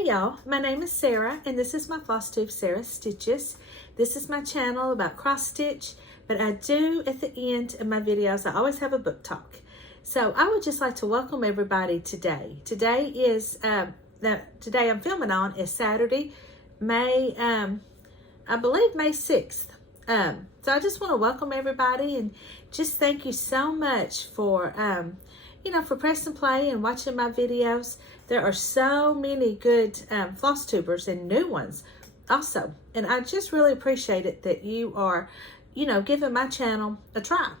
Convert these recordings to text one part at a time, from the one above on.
Hey y'all, my name is Sarah and this is my Flosstube Sarah Stitches. This is my channel about cross stitch, but I do at the end of my videos, I always have a book talk. So I would just like to welcome everybody today. Today is, today I'm filming on is Saturday, I believe May 6th. So I just want to welcome everybody and just thank you so much for, for pressing play and watching my videos. There are so many good Flosstubers and new ones also. And I just really appreciate it that you are, giving my channel a try.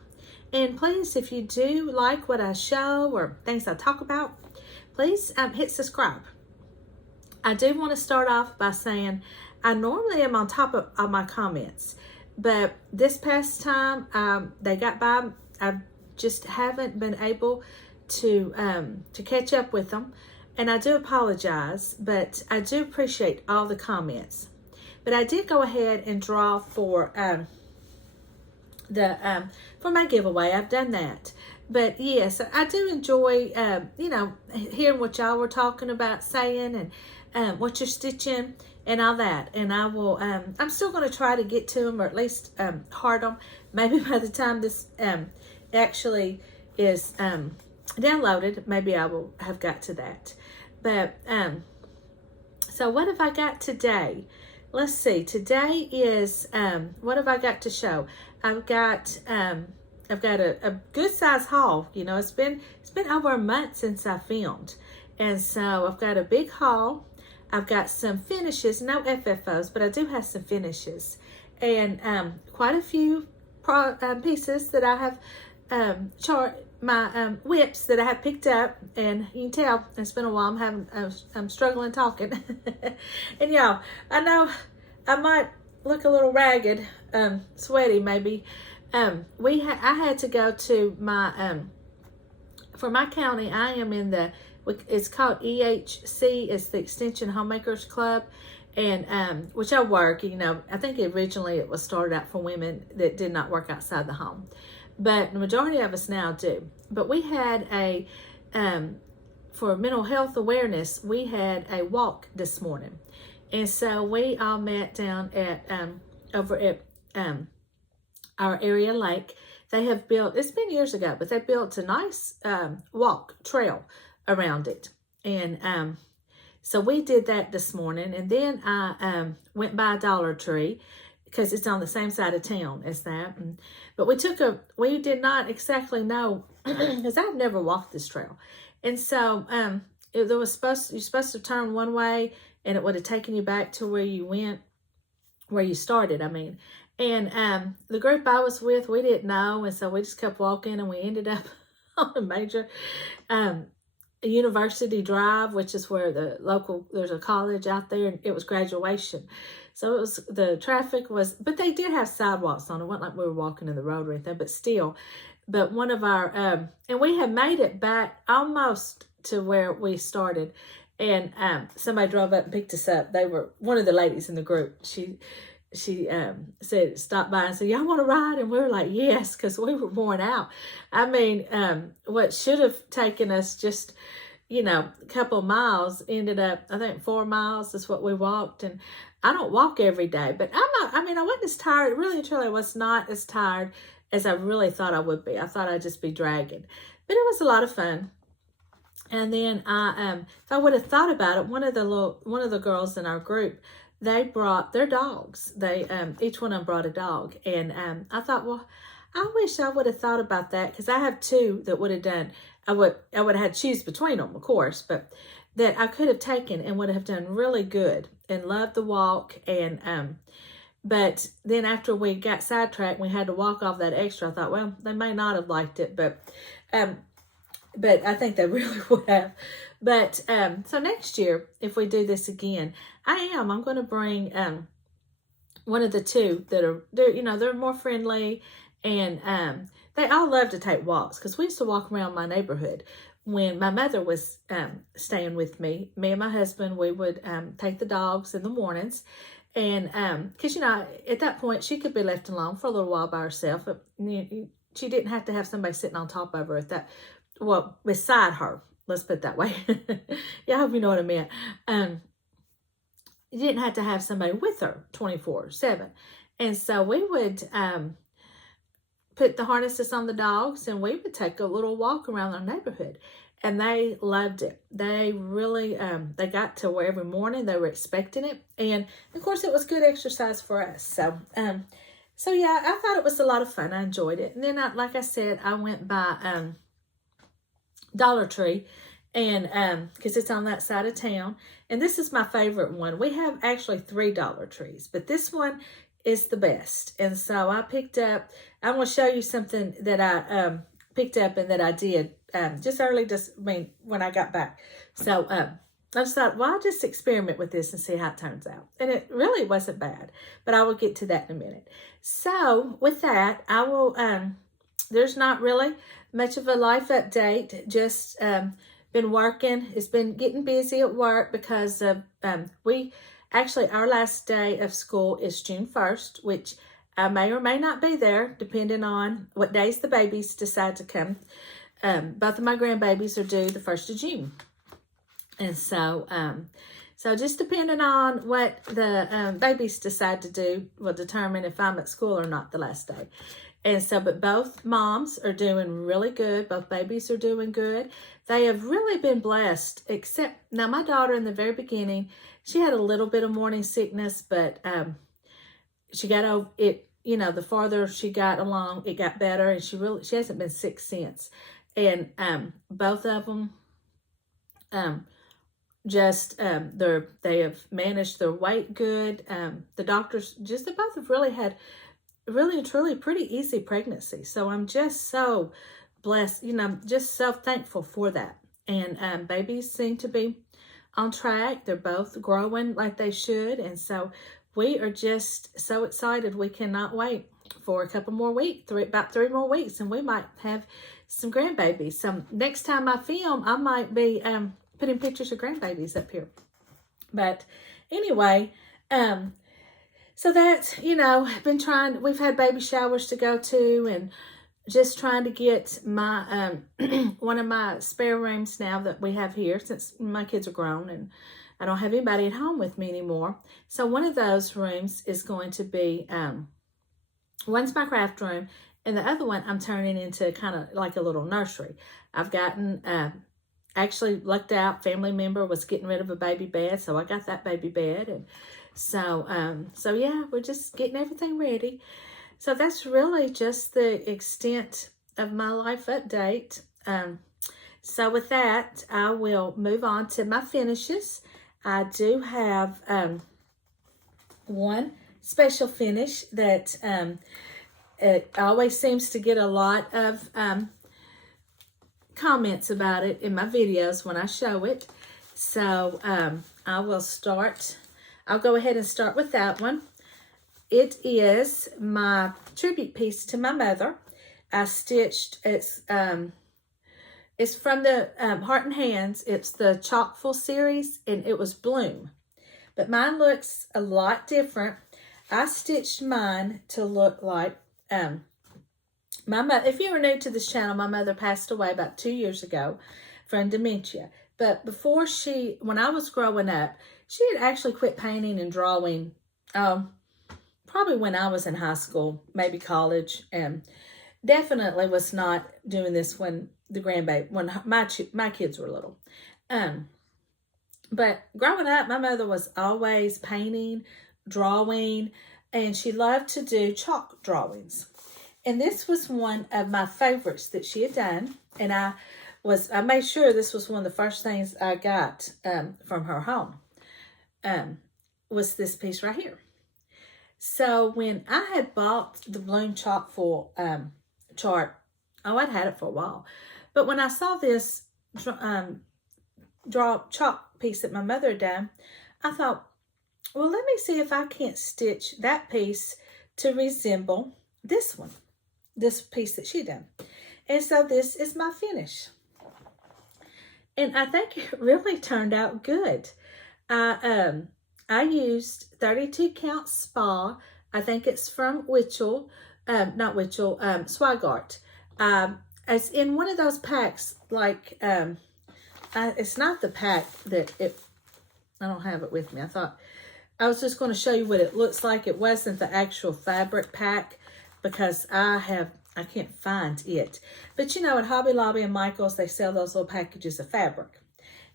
And please, if you do like what I show or things I talk about, please hit subscribe. I do want to start off by saying I normally am on top of all my comments, but this past time they got by. I just haven't been able to catch up with them, and I do apologize, but I do appreciate all the comments. But I did go ahead and draw for for my giveaway. I've done that. But yes, I do enjoy hearing what y'all were talking about, saying, and what you're stitching and all that. And I will I'm still going to try to get to them, or at least heart them. Maybe by the time this actually is downloaded, maybe I will have got to that. But so what have I got today? Let's see. Today is what have I got to show? I've got a good size haul. It's been over a month since I filmed, and so I've got a big haul. I've got some finishes, no FFOs, but I do have some finishes, and quite a few pieces that I have my whips that I have picked up. And you can tell it's been a while. I'm struggling talking. And y'all, I know I might look a little ragged, sweaty maybe. I had to go to my for my county. I am in it's called EHC. It's the Extension Homemakers Club, and which I work. I think originally it was started out for women that did not work outside the home, but the majority of us now do. But we had for mental health awareness, we had a walk this morning. And so we all met down at, over at our area lake. They have built, it's been years ago, but they built a nice walk trail around it. And so we did that this morning. And then I went by a Dollar Tree, because it's on the same side of town as that. But we did not exactly know, because I've never walked this trail. And so you're supposed to turn one way, and it would have taken you back to where you started, And the group I was with, we didn't know, and so we just kept walking, and we ended up on a major University Drive, which is where there's a college out there, and it was graduation. So the traffic was, but they did have sidewalks on it. It wasn't like we were walking in the road or anything, but still. But one of our, and we had made it back almost to where we started. And somebody drove up and picked us up. They were, one of the ladies in the group, she said, stop by and said, y'all want to ride? And we were like, yes, because we were worn out. What should have taken us just, a couple miles ended up, I think 4 miles is what we walked. And I don't walk every day, but I wasn't as tired. Really and truly, I was not as tired as I really thought I would be. I thought I'd just be dragging, but it was a lot of fun. And then if I would have thought about it, one of the girls in our group, they brought their dogs. They each one of them brought a dog, and I thought, well, I wish I would have thought about that, because I have two that would have done. I would have had to choose between them, of course, but that I could have taken and would have done really good and loved the walk. And but then after we got sidetracked, we had to walk off that extra. I thought, well, they may not have liked it, but I think they really would have. But so next year, if we do this again, I'm going to bring one of the two they're more friendly, and they all love to take walks, because we used to walk around my neighborhood when my mother was staying with me. Me and my husband, we would take the dogs in the mornings, and because at that point she could be left alone for a little while by herself. But she didn't have to have somebody sitting on top of her beside her. Let's put it that way. Yeah, I hope you know what I meant. you didn't have to have somebody with her 24/7. And so we would put the harnesses on the dogs, and we would take a little walk around our neighborhood. And they loved it. They really, they got to where every morning they were expecting it. And of course it was good exercise for us. So, so yeah, I thought it was a lot of fun. I enjoyed it. And then, like I said, I went by Dollar Tree, and because it's on that side of town. And this is my favorite one. We have actually 3 Dollar Trees, but this one is the best. And so I picked up, I want to show you something that I picked up and that I did just early, when I got back. So I just thought, well, I'll just experiment with this and see how it turns out. And it really wasn't bad, but I will get to that in a minute. So with that, I will, there's not really much of a life update, just been working. It's been getting busy at work because of, our last day of school is June 1st, which I may or may not be there, depending on what days the babies decide to come. Both of my grandbabies are due the 1st of June. And so, so just depending on what the babies decide to do will determine if I'm at school or not the last day. And so, but both moms are doing really good. Both babies are doing good. They have really been blessed, except now my daughter in the very beginning, she had a little bit of morning sickness, but she got over it. You know, the farther she got along, it got better, and she hasn't been sick since. And both of them, they have managed their weight good. The doctors they both have really had really and truly pretty easy pregnancy. So I'm just so blessed, just so thankful for that. And babies seem to be on track. They're both growing like they should. And so we are just so excited. We cannot wait for a couple more weeks, about 3 more weeks, and we might have some grandbabies. So next time I film, I might be putting pictures of grandbabies up here. But anyway, so that's, we've had baby showers to go to, and just trying to get my, one of my spare rooms now that we have here, since my kids are grown and I don't have anybody at home with me anymore. So one of those rooms is going to be, one's my craft room, and the other one I'm turning into kind of like a little nursery. I've gotten, actually lucked out, family member was getting rid of a baby bed, so I got that baby bed. And so, so yeah, we're just getting everything ready. So that's really just the extent of my life update. So with that, I will move on to my finishes. I do have one special finish that it always seems to get a lot of comments about it in my videos when I show it. So I'll go ahead and start with that one. It is my tribute piece to my mother. I stitched, it's from the Heart and Hands. It's the Chockful series, and it was Bloom. But mine looks a lot different. I stitched mine to look like, my mother, if you are new to this channel, my mother passed away about 2 years ago from dementia. But before when I was growing up, she had actually quit painting and drawing, probably when I was in high school, maybe college, and definitely was not doing this when my kids were little. But growing up, my mother was always painting, drawing, and she loved to do chalk drawings. And this was one of my favorites that she had done, and I made sure this was one of the first things I got from her home, was this piece right here. So when I had bought the Bloom Chockful chart, I'd had it for a while, but when I saw this chalk piece that my mother had done, I thought, well, let me see if I can't stitch that piece to resemble this one, this piece that she done. And so this is my finish. And I think it really turned out good. I used 32 count spa. I think it's from Swigart. It's in one of those packs, like, it's not the pack that I don't have it with me. I thought, I was just going to show you what it looks like. It wasn't the actual fabric pack because I can't find it. But you know, at Hobby Lobby and Michael's, they sell those little packages of fabric.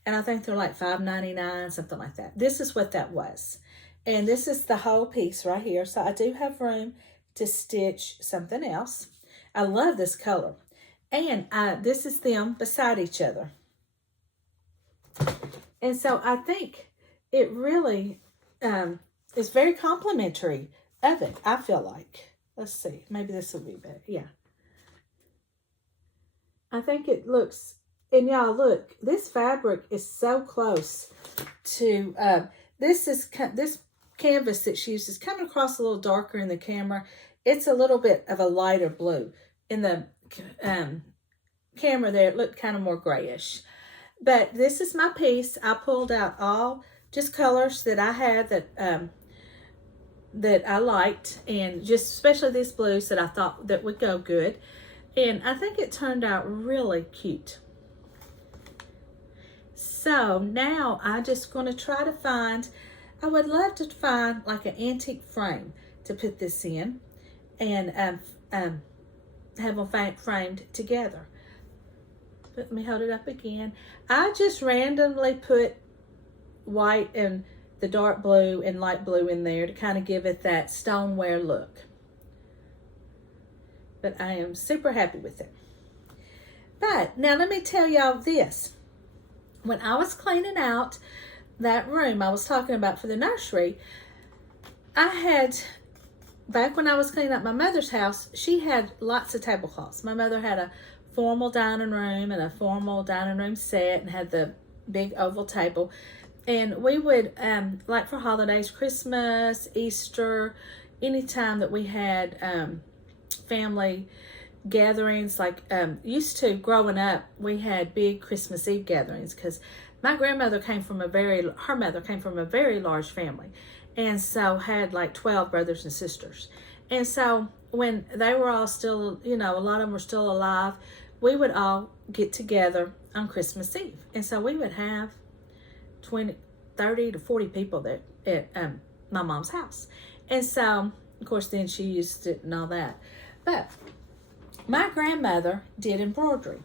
And I think they're like $5.99, something like that. This is what that was. And this is the whole piece right here. So I do have room to stitch something else. I love this color. And this is them beside each other. And so I think it really is very complimentary of it, I feel like. Let's see. Maybe this will be better. Yeah. I think it looks, and y'all look, this fabric is so close to, this canvas that she uses coming across a little darker in the camera. It's a little bit of a lighter blue. In the camera there, it looked kind of more grayish. But this is my piece. I pulled out all just colors that I had that I liked, and just especially these blues that I thought that would go good. And I think it turned out really cute. So now I'm just going to try to find, I would love to find like an antique frame to put this in, and have them framed together. Let me hold it up again. I just randomly put white and the dark blue and light blue in there to kind of give it that stoneware look. But I am super happy with it. But now let me tell y'all this. When I was cleaning out that room I was talking about for the nursery, I had, back when I was cleaning up my mother's house, she had lots of tablecloths. My mother had a formal dining room and a formal dining room set and had the big oval table. And we would, like for holidays, Christmas, Easter, anytime that we had family gatherings, like used to growing up, we had big Christmas Eve gatherings because my grandmother came from her mother came from a very large family. And so had like 12 brothers and sisters. And so when they were all still, you know, a lot of them were still alive, we would all get together on Christmas Eve. And so we would have 30 to 40 people there at my mom's house. And so, of course, then she used it and all that. But my grandmother did embroidery.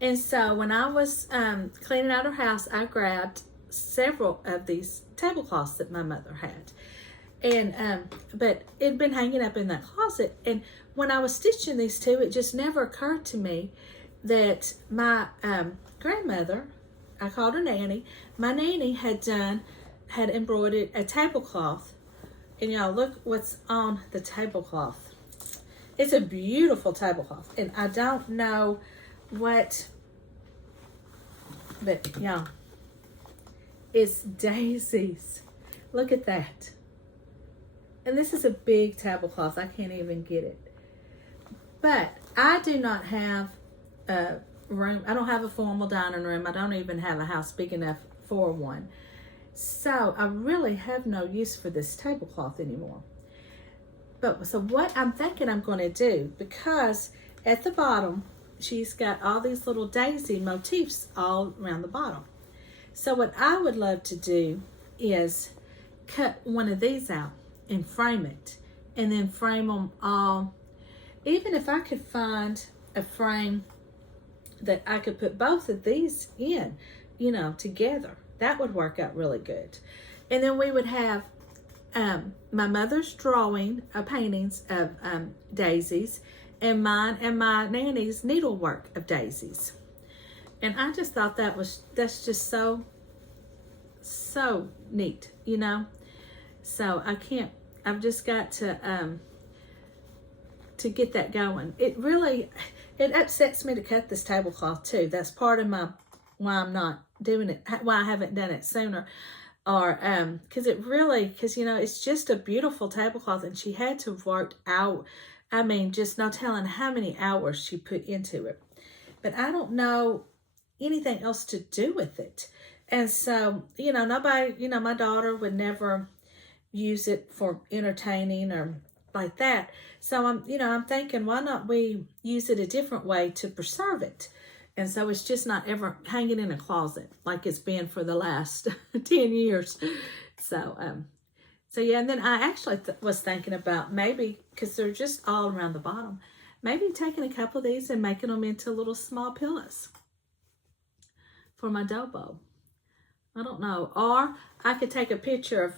And so when I was cleaning out her house, I grabbed several of these tablecloths that my mother had. And but it'd been hanging up in that closet. And when I was stitching these two, it just never occurred to me that my grandmother, I called her Nanny, my Nanny had embroidered a tablecloth. And y'all, look what's on the tablecloth. It's a beautiful tablecloth. And I don't know what, but y'all, it's daisies. Look at that. And this is a big tablecloth. I can't even get it. But I do not have a room. I don't have a formal dining room. I don't even have a house big enough for one. So I really have no use for this tablecloth anymore. But so what I'm thinking I'm going to do, because at the bottom, she's got all these little daisy motifs all around the bottom. So what I would love to do is cut one of these out and frame it, and then frame them all. Even if I could find a frame that I could put both of these in, you know, together, that would work out really good. And then we would have my mother's drawing paintings of daisies, and mine and my Nanny's needlework of daisies. And I just thought that's just so neat, you know. So I've just got to get that going. It upsets me to cut this tablecloth too. That's part of why I'm not doing it, why I haven't done it sooner. Or because you know, it's just a beautiful tablecloth, and she had to have worked out, I mean, just no telling how many hours she put into it. But I don't know anything else to do with it. And so, you know, nobody, you know, my daughter would never use it for entertaining or like that. So I'm thinking, why not we use it a different way to preserve it? And so it's just not ever hanging in a closet like it's been for the last 10 years. So So yeah, and then I actually was thinking about maybe, because they're just all around the bottom, maybe taking a couple of these and making them into little small pillows for my Dobo. I don't know. Or I could take a picture of,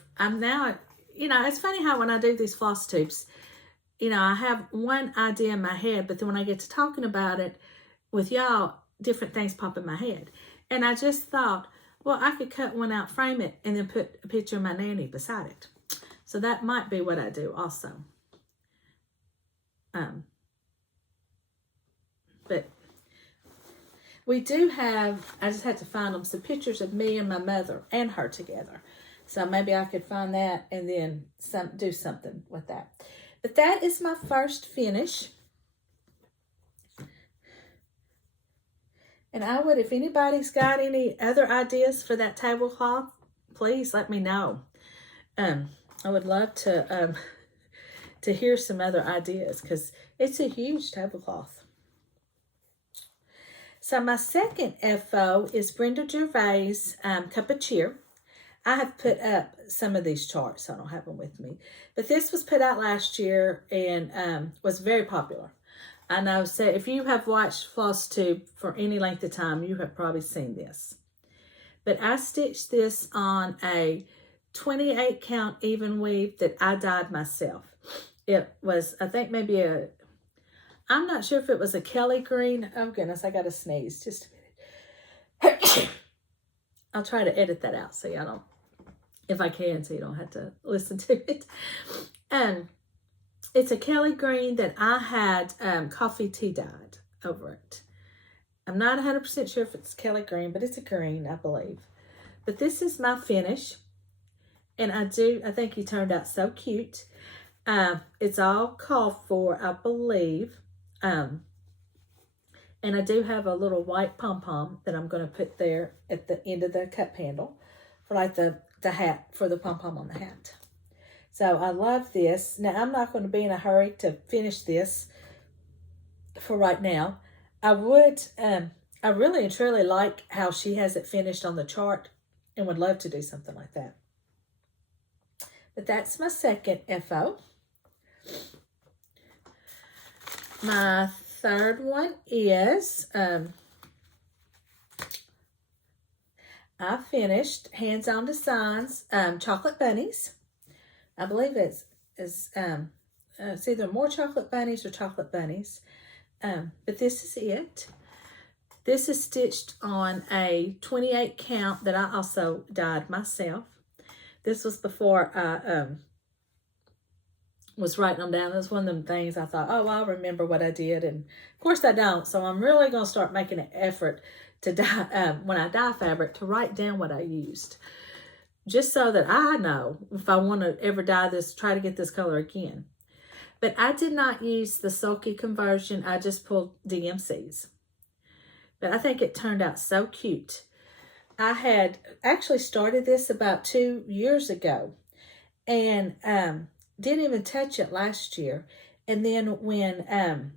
it's funny how when I do these floss tubes, I have one idea in my head, but then when I get to talking about it with y'all, different things pop in my head. And I just thought, well, I could cut one out, frame it, and then put a picture of my nanny beside it. So that might be what I do also. But we do have, I just had to find them, some pictures of me and my mother and her together. So maybe I could find that and then do something with that. But that is my first finish. And I would, if anybody's got any other ideas for that tablecloth, please let me know. I would love to hear some other ideas, because it's a huge tablecloth. So my second FO is Brenda Gervais' Cup of Cheer. I have put up some of these charts. I don't have them with me. But this was put out last year and was very popular. I know, so if you have watched Flosstube for any length of time, you have probably seen this. But I stitched this on a 28 count even weave that I dyed myself. It was, I think maybe I'm not sure if it was a Kelly green. Oh goodness, I got to sneeze just a minute. I'll try to edit that out so y'all don't, if I can, so you don't have to listen to it. It's a Kelly green that I had coffee tea dyed over it. I'm not 100% sure if it's Kelly green, but it's a green, I believe. But this is my finish. And I think he turned out so cute. It's all called for, I believe. And I do have a little white pom-pom that I'm going to put there at the end of the cup handle for like the hat, for the pom-pom on the hat. So I love this. Now, I'm not going to be in a hurry to finish this for right now. I would, I really and truly like how she has it finished on the chart and would love to do something like that. But that's my second FO. My third one is, I finished Hands-On Designs, Chocolate Bunnies. I believe it's either more chocolate bunnies or chocolate bunnies. But this is it. This is stitched on a 28 count that I also dyed myself. This was before I was writing them down. It was one of them things I thought, oh, I'll remember what I did. And of course I don't. So I'm really going to start making an effort to dye, when I dye fabric, to write down what I used. Just so that I know if I want to ever dye this, try to get this color again. But I did not use the sulky conversion. I just pulled DMCs. But I think it turned out so cute. I had actually started this about 2 years ago. And didn't even touch it last year. And then when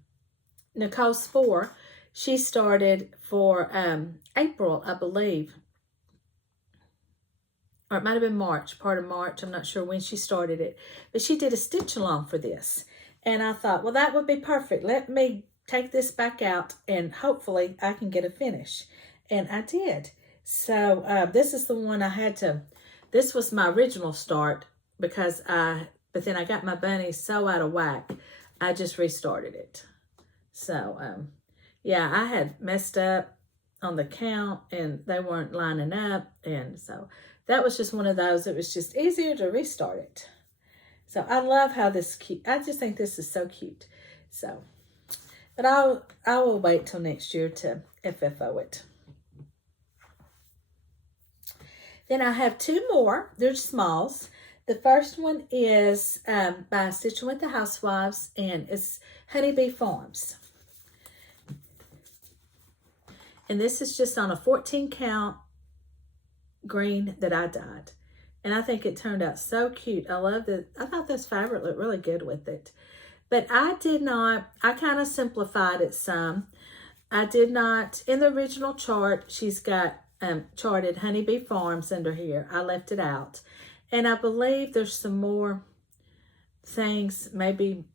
Nicole Spore, she started for April, I believe. Or it might have been March, part of March. I'm not sure when she started it. But she did a stitch along for this. And I thought, well, that would be perfect. Let me take this back out and hopefully I can get a finish. And I did. So this is the one I had to, this was my original start because but then I got my bunnies so out of whack, I just restarted it. So, yeah, I had messed up on the count and they weren't lining up. And so that was just one of those. It was just easier to restart it. So I love how this cute. I just think this is so cute. So, but I will wait till next year to FFO it. Then I have two more. They're smalls. The first one is by Stitching with the Housewives, and it's Honeybee Farms. And this is just on a 14 count green that I dyed. And I think it turned out so cute. I love it. I thought this fabric looked really good with it. But I kind of simplified it some. I did not, in the original chart, she's got charted Honeybee Farms under here. I left it out. And I believe there's some more things, maybe,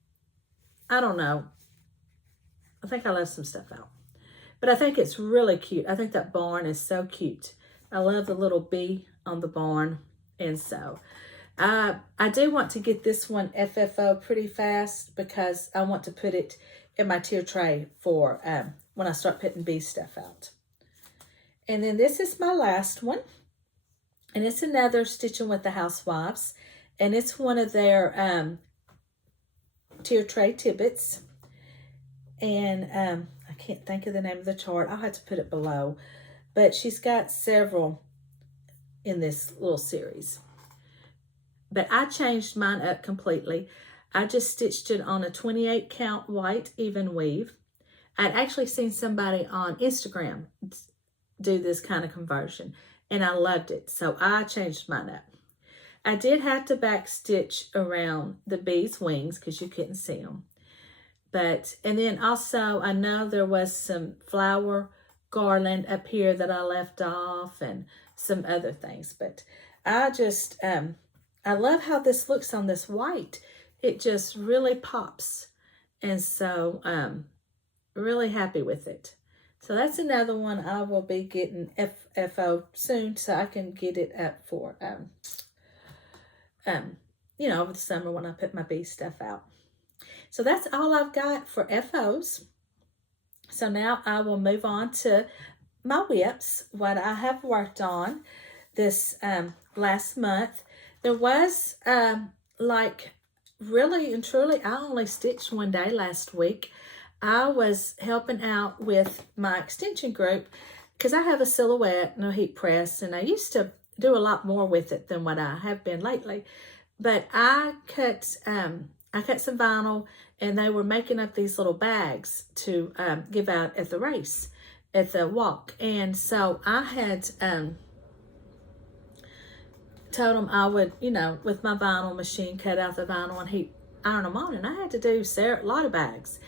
I don't know. I think I left some stuff out. But I think it's really cute. I think that barn is so cute. I love the little bee on the barn. And so I do want to get this one FFO pretty fast because I want to put it in my tier tray for when I start putting bee stuff out. And then this is my last one. And it's another Stitching with the Housewives. And it's one of their tier tray tidbits. And I can't think of the name of the chart. I'll have to put it below. But she's got several in this little series. But I changed mine up completely. I just stitched it on a 28 count white even weave. I'd actually seen somebody on Instagram do this kind of conversion, and I loved it. So I changed mine up. I did have to back stitch around the bee's wings because you couldn't see them. And then also I know there was some flower garland up here that I left off and some other things. But I just, I love how this looks on this white. It just really pops. And so, really happy with it. So that's another one I will be getting FFO soon so I can get it up for, you know, over the summer when I put my bee stuff out. So that's all I've got for FOs. So now I will move on to my whips, what I have worked on this last month. There was like really and truly, I only stitched one day last week. I was helping out with my extension group because I have a silhouette and a heat press, and I used to do a lot more with it than what I have been lately. But I cut some vinyl, and they were making up these little bags to give out at the race, at the walk. And so I had told them I would, you know, with my vinyl machine, cut out the vinyl and heat iron them on. And I had to do a lot of bags.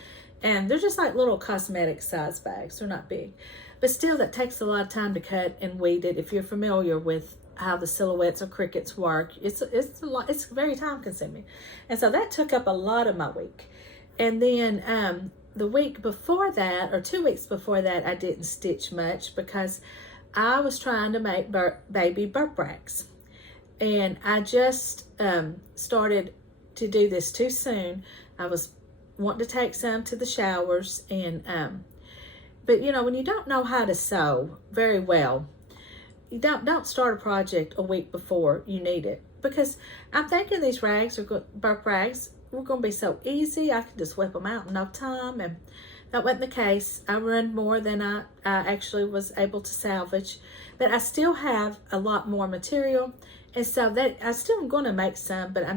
And they're just like little cosmetic size bags. They're not big. But still, that takes a lot of time to cut and weed it. If you're familiar with how the silhouettes or crickets work, it's a lot. It's very time consuming. And so that took up a lot of my week. And then the week before that, or 2 weeks before that, I didn't stitch much because I was trying to make baby burp racks. And I just started to do this too soon. I was wanting to take some to the showers, and but you know, when you don't know how to sew very well, you don't start a project a week before you need it, because I'm thinking these rags are burp rags were going to be so easy. I could just whip them out in no time, and that wasn't the case. I run more than I actually was able to salvage, but I still have a lot more material. And so that I still am going to make some, but I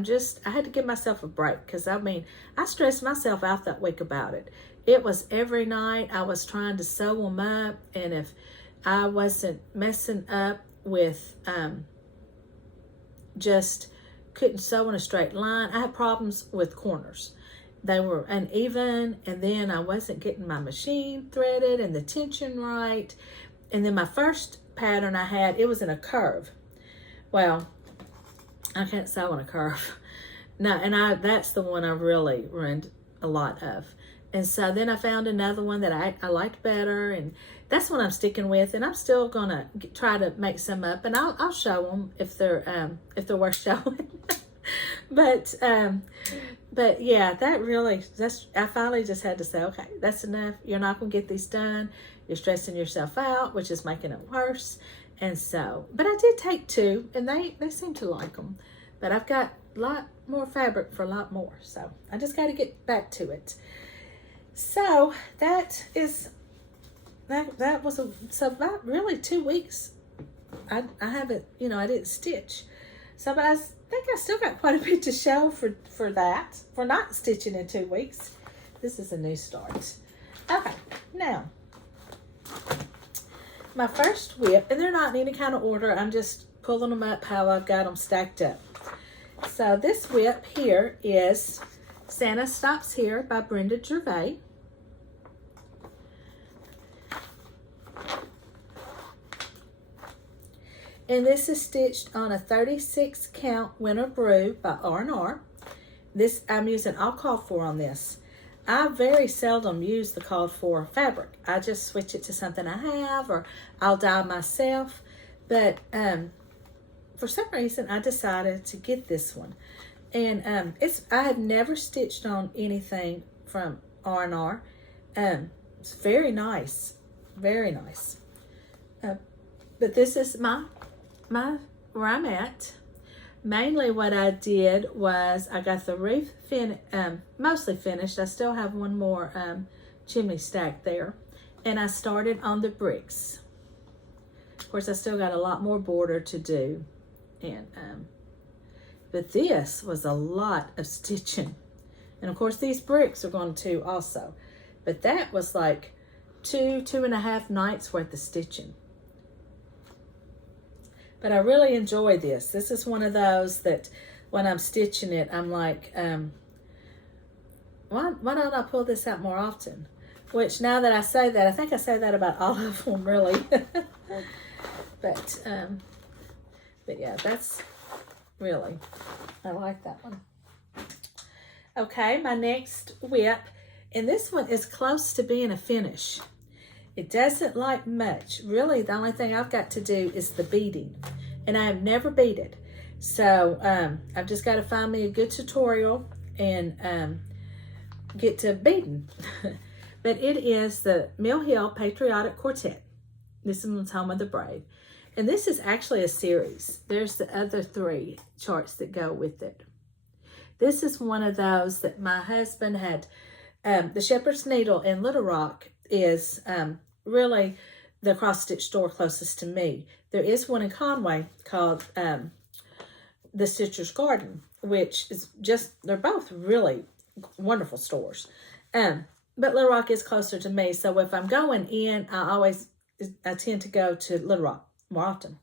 had to give myself a break, because I mean, I stressed myself out that week about it. It was every night I was trying to sew them up, and if I wasn't messing up with just couldn't sew in a straight line. I had problems with corners. They were uneven, and then I wasn't getting my machine threaded and the tension right. And then my first pattern I had, it was in a curve. Well, I can't sew on a curve. No, and that's the one I really ruined a lot of. And so then I found another one that I liked better, and that's what I'm sticking with. And I'm still gonna try to make some up, and I'll show them if they're worth showing. but yeah, I finally just had to say, okay, that's enough. You're not gonna get these done. You're stressing yourself out, which is making it worse. And so, but I did take two, and they seem to like them. But I've got a lot more fabric for a lot more, so I just got to get back to it. So that was so about really 2 weeks. I haven't, you know, I didn't stitch. So, but I think I still got quite a bit to show for that, for not stitching in 2 weeks. This is a new start. Okay, now my first whip, and they're not in any kind of order. I'm just pulling them up how I've got them stacked up. So this whip here is Santa Stops Here by Brenda Gervais. And this is stitched on a 36 count Winter Brew by R&R. This, I'm using all called for on this. I very seldom use the called for fabric. I just switch it to something I have, or I'll dye myself. But for some reason, I decided to get this one. And I have never stitched on anything from R&R. It's very nice. Very nice. But this is my where I'm at. Mainly what I did was I got the roof mostly finished. I still have one more chimney stack there. And I started on the bricks. Of course, I still got a lot more border to do. And but this was a lot of stitching. And of course, these bricks are going to also. But that was like 2.5 nights worth of stitching. But I really enjoy this. This is one of those that when I'm stitching it, I'm like, why don't I pull this out more often? Which now that I say that, I think I say that about all of them, really. But yeah, that's really, I like that one. Okay, my next whip, and this one is close to being a finish. It doesn't like much. Really, the only thing I've got to do is the beading. And I have never beaded. So I've just got to find me a good tutorial and get to beading. But it is the Mill Hill Patriotic Quartet. This one's Home of the Brave. And this is actually a series. There's the other 3 charts that go with it. This is one of those that my husband had. The Shepherd's Needle in Little Rock is really the cross-stitch store closest to me. There is one in Conway called the Stitcher's Garden, which is just, they're both really wonderful stores. But Little Rock is closer to me, so if I'm going in, I tend to go to Little Rock more often.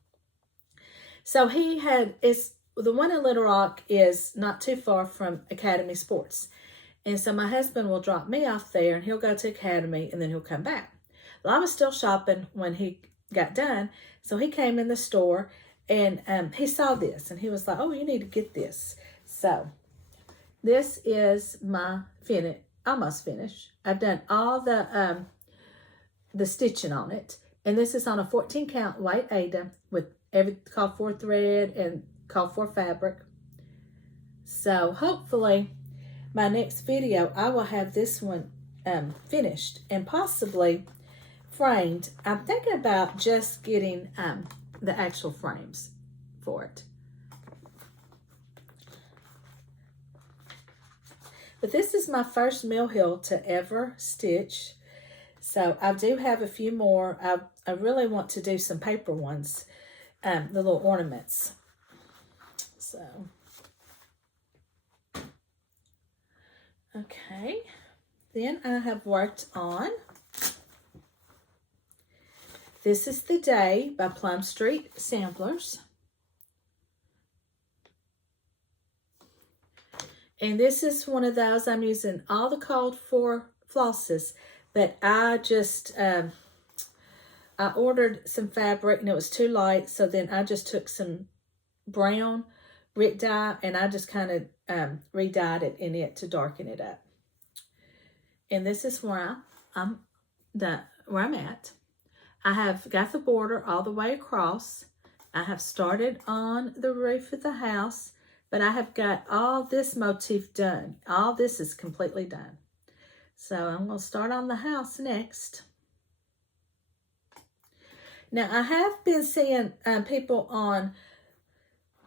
So the one in Little Rock is not too far from Academy Sports. And so my husband will drop me off there, and he'll go to Academy, and then he'll come back. Well, I was still shopping when he got done, so he came in the store, and he saw this, and he was like, oh, you need to get this. So this is my almost finished. I've done all the stitching on it, and this is on a 14 count white Aida with every called for thread and called for fabric. So hopefully my next video, I will have this one finished and possibly framed. I'm thinking about just getting the actual frames for it. But this is my first Mill Hill to ever stitch. So I do have a few more. I really want to do some paper ones, the little ornaments. So, okay. Then I have worked on This is the Day by Plum Street Samplers. And this is one of those, I'm using all the called for flosses, but I just, I ordered some fabric and it was too light, so then I just took some brown Rit dye and I just kind of re-dyed it in it to darken it up. And this is where I'm at. I have got the border all the way across. I have started on the roof of the house, but I have got all this motif done. All this is completely done. So I'm going to start on the house next. Now I have been seeing some people on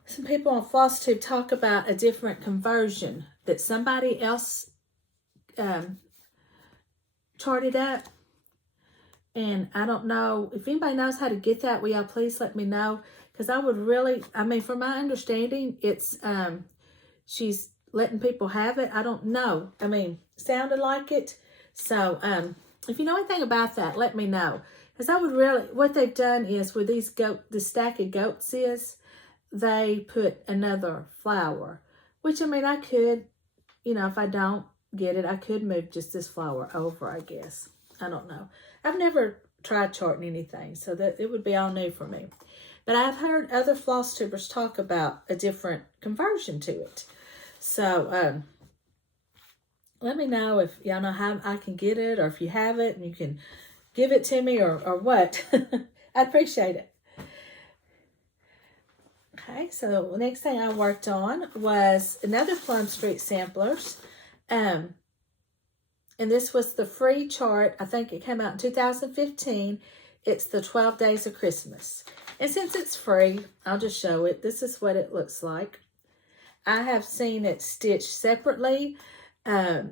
Flosstube talk about a different conversion that somebody else charted up. And I don't know, if anybody knows how to get that, will y'all please let me know? Because I would really, I mean, from my understanding, it's, she's letting people have it. I don't know. I mean, sounded like it. So, if you know anything about that, let me know. Because I would really, what they've done is, where the stack of goats is, they put another flower. Which, I mean, I could, you know, if I don't get it, I could move just this flower over, I guess. I don't know. I've never tried charting anything, so that it would be all new for me. But I've heard other floss tubers talk about a different conversion to it. So let me know if y'all know how I can get it, or if you have it and you can give it to me, or what. I'd appreciate it. Okay, so the next thing I worked on was another Plum Street Samplers. And this was the free chart. I think it came out in 2015. It's the 12 Days of Christmas. And since it's free, I'll just show it. This is what it looks like. I have seen it stitched separately. I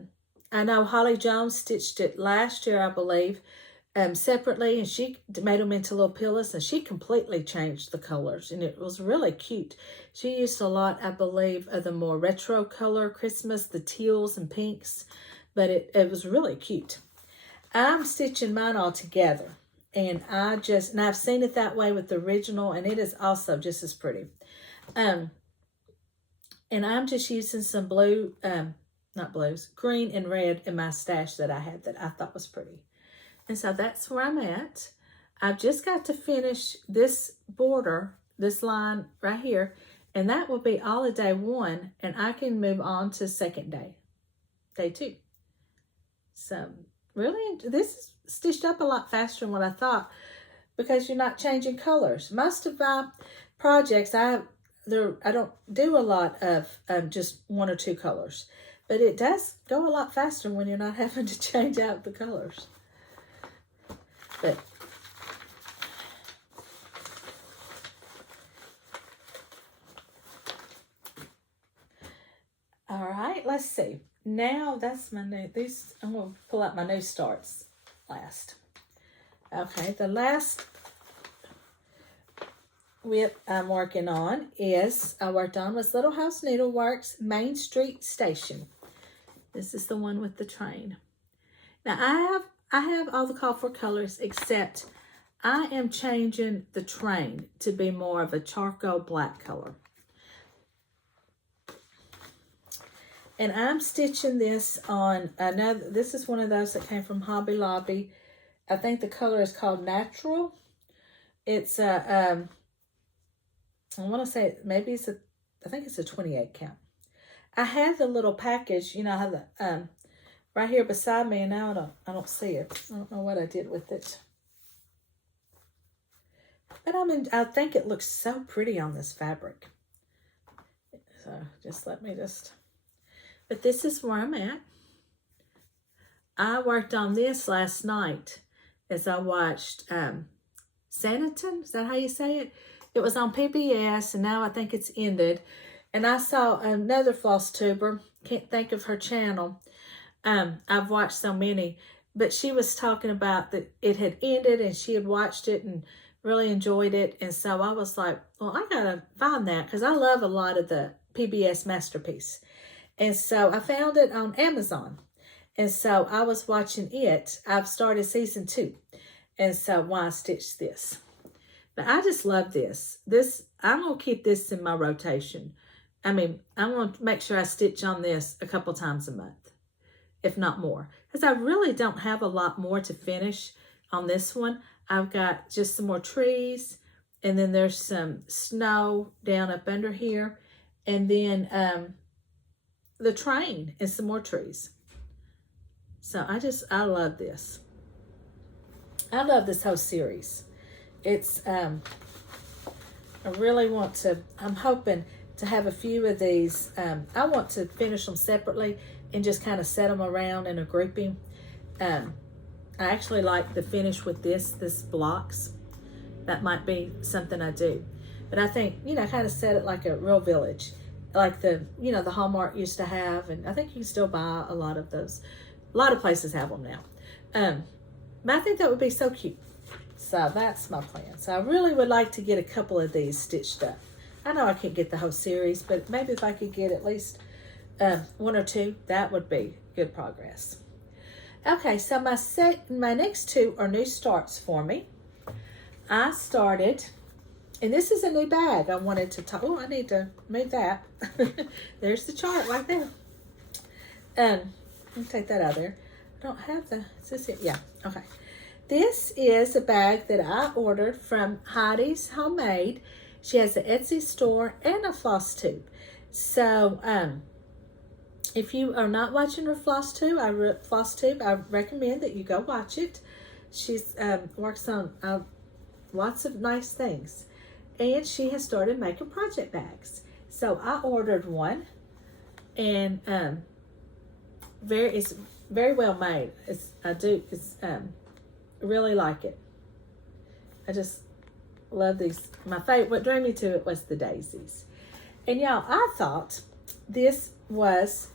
know Holly Jones stitched it last year, I believe, separately, and she made them into little pillows, and she completely changed the colors, and it was really cute. She used a lot, I believe, of the more retro color Christmas, the teals and pinks, but it was really cute. I'm stitching mine all together, and I've seen it that way with the original, and it is also just as pretty. And I'm just using some blue, green and red in my stash that I had that I thought was pretty. And so that's where I'm at. I've just got to finish this border, this line right here, and that will be all of day 1, and I can move on to second day, day 2. So really, this is stitched up a lot faster than what I thought, because you're not changing colors. Most of my projects, I don't do a lot of just 1 or 2 colors, but it does go a lot faster when you're not having to change out the colors. But all right, let's see. Now that's my new, I'm going to pull out my new starts last. Okay, the last whip I'm working on I worked on was Little House Needleworks Main Street Station. This is the one with the train. Now I have all the call for colors, except I am changing the train to be more of a charcoal black color. And I'm stitching this on another, this is one of those that came from Hobby Lobby. I think the color is called Natural. It's I want to say maybe I think it's a 28 count. I had the little package, you know, how the right here beside me, and now I don't see it. I don't know what I did with it. But I think it looks so pretty on this fabric. So but this is where I'm at. I worked on this last night as I watched Sanditon. Is that how you say it? It was on PBS, and now I think it's ended. And I saw another floss tuber. Can't think of her channel. I've watched so many, but she was talking about that it had ended, and she had watched it and really enjoyed it. And so I was like, well, I gotta find that, because I love a lot of the PBS Masterpiece. And so I found it on Amazon. And so I was watching it. I've started season 2. And so why I stitched this. But I just love this. I'm going to keep this in my rotation. I mean, I'm going to make sure I stitch on this a couple times a month, if not more. Because I really don't have a lot more to finish on this one. I've got just some more trees, and then there's some snow down up under here, and then the train and some more trees. So I love this. I love this whole series. It's, I really want to, I'm hoping to have a few of these. I want to finish them separately and just kind of set them around in a grouping. I actually like the finish with this blocks. That might be something I do. But I think, you know, kind of set it like a real village. Like the Hallmark used to have. And I think you can still buy a lot of those. A lot of places have them now. But I think that would be so cute. So that's my plan. So I really would like to get a couple of these stitched up. I know I can't get the whole series, but maybe if I could get at least 1 or 2, that would be good progress. Okay, so my next 2 are new starts for me. I started, and this is a new bag I wanted to talk. Oh, I need to move that. There's the chart right there. Let me take that out of there. I don't have is this it? Yeah, okay. This is a bag that I ordered from Heidi's Homemade. She has an Etsy store and a Flosstube. So, if you are not watching her Flosstube, I recommend that you go watch it. She's works on lots of nice things. And she has started making project bags. So I ordered one, and it's very well made. I really like it. I just love these. My favorite, what drew me to it was the daisies. And y'all, I thought this was,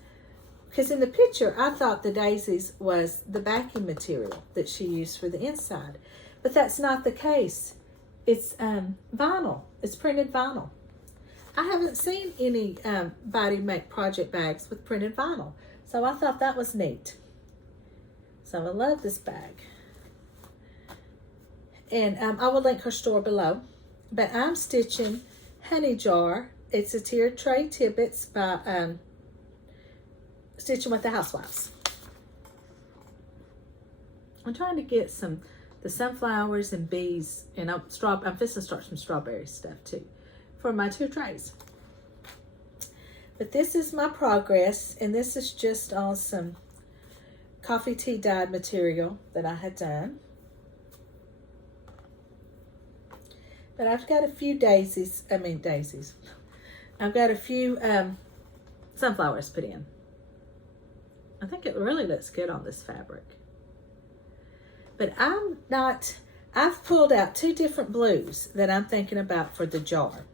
because in the picture, I thought the daisies was the backing material that she used for the inside. But that's not the case. It's vinyl. It's printed vinyl. I haven't seen anybody make project bags with printed vinyl. So I thought that was neat. So I love this bag. And I will link her store below. But I'm stitching Honey Jar. It's a tiered tray Tibbets by Stitching with the Housewives. I'm trying to get the sunflowers and bees, and I'm fixing to start some strawberry stuff too for my 2 trays. But this is my progress, and this is just on some coffee tea dyed material that I had done. But I've got a few daisies. I've got a few sunflowers put in. I think it really looks good on this fabric. But I've pulled out 2 different blues that I'm thinking about for the jar.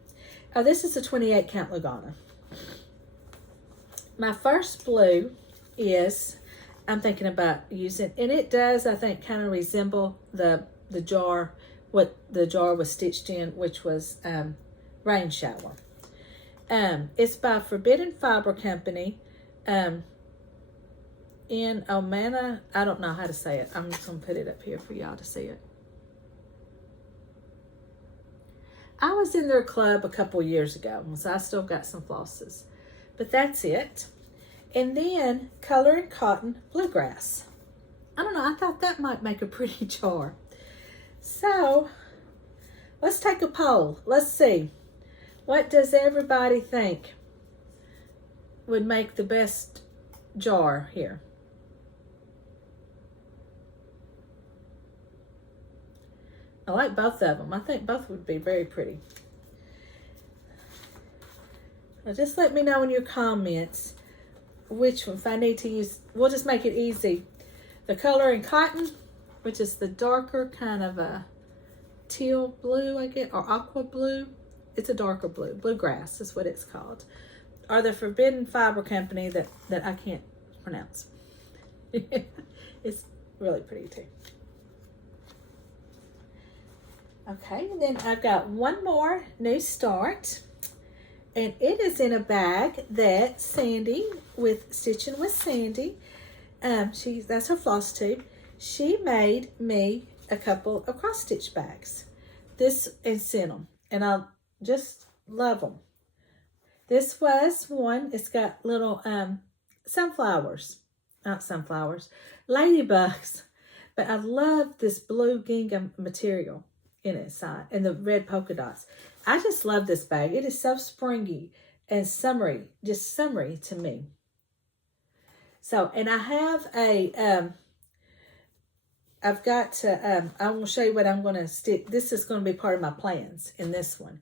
Oh, this is a 28 count Lagana. My first blue is, I'm thinking about using, and it does, I think, kind of resemble the jar, what the jar was stitched in, which was Rain Shower. It's by Forbidden Fiber Company. In Omana, I don't know how to say it. I'm just going to put it up here for y'all to see it. I was in their club a couple years ago, so I still got some flosses. But that's it. And then Color and Cotton Bluegrass. I don't know, I thought that might make a pretty jar. So, let's take a poll. Let's see. What does everybody think would make the best jar here? I like both of them. I think both would be very pretty. Now just let me know in your comments which one, if I need to use, we'll just make it easy. The Color and Cotton, which is the darker kind of a teal blue, I guess, or aqua blue. It's a darker blue. Bluegrass is what it's called. Or the Forbidden Fiber Company that I can't pronounce. It's really pretty too. Okay, and then I've got one more new start, and it is in a bag that Sandy, with Stitching with Sandy, that's her Flosstube. She made me a couple of cross stitch bags. This and sent them, and I just love them. This was one. It's got little sunflowers, not sunflowers, ladybugs, but I love this blue gingham material in its side and the red polka dots. I just love this bag. It is so springy and summery, just summery to me. So, and I have a, I've got to, I will show you what I'm going to stick. This is going to be part of my plans in this one.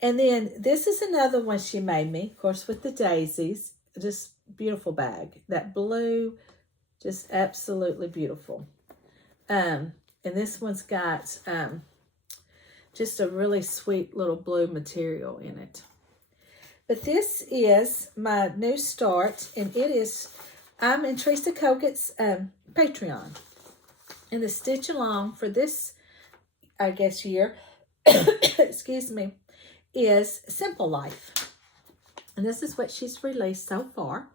And then this is another one she made me, of course, with the daisies. Just beautiful bag. That blue, just absolutely beautiful. And this one's got just a really sweet little blue material in it. But this is my new start, and it is, I'm in Teresa Cogut's Patreon. And the stitch along for this, I guess, year, excuse me, is Simple Life. And this is what she's released so far.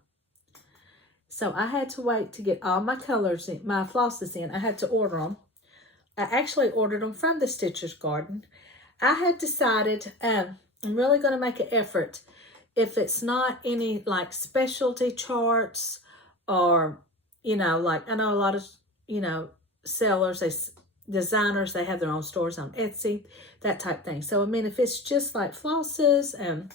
So I had to wait to get all my colors in, my flosses in. I had to order them. I actually ordered them from the Stitcher's Garden. I had decided I'm really going to make an effort. If it's not any like specialty charts or, you know, like I know a lot of, you know, sellers, designers, they have their own stores on Etsy, that type thing. So, I mean, if it's just like flosses and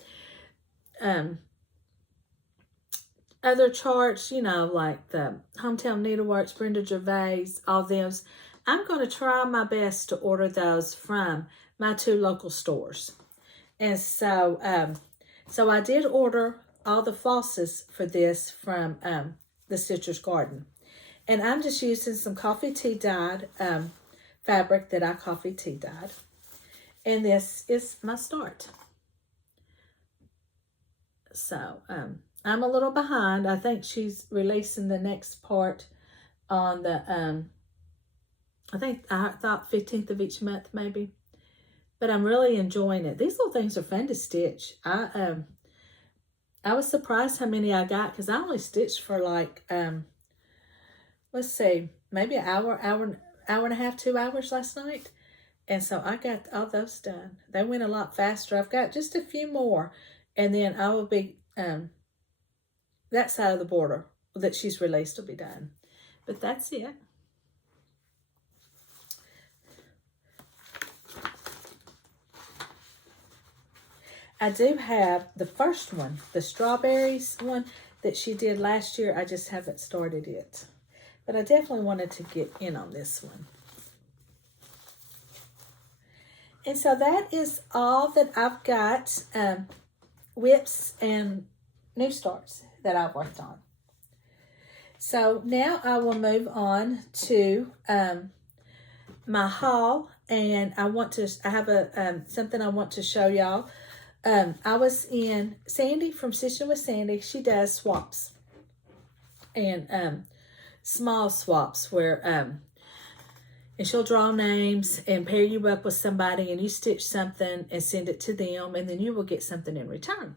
other charts, you know, like the Hometown Needleworks, Brenda Gervais, all those, I'm going to try my best to order those from my 2 local stores. And so, so I did order all the flosses for this from the Stitcher's Garden. And I'm just using some coffee tea dyed fabric that I coffee tea dyed. And this is my start. So, I'm a little behind. I think she's releasing the next part on the, I thought 15th of each month maybe. But I'm really enjoying it. These little things are fun to stitch. I was surprised how many I got because I only stitched for like, let's see, maybe an hour and a half, 2 hours last night. And so I got all those done. They went a lot faster. I've got just a few more. And then I will be, that side of the border that she's released will be done. But that's it. I do have the first one, the strawberries one that she did last year. I just haven't started it. But I definitely wanted to get in on this one. And so that is all that I've got, whips and new starts that I've worked on. So now I will move on to my haul, and I have something I want to show y'all. I was in Sandy from Stitching with Sandy. She does swaps and small swaps where and she'll draw names and pair you up with somebody, and you stitch something and send it to them, and then you will get something in return.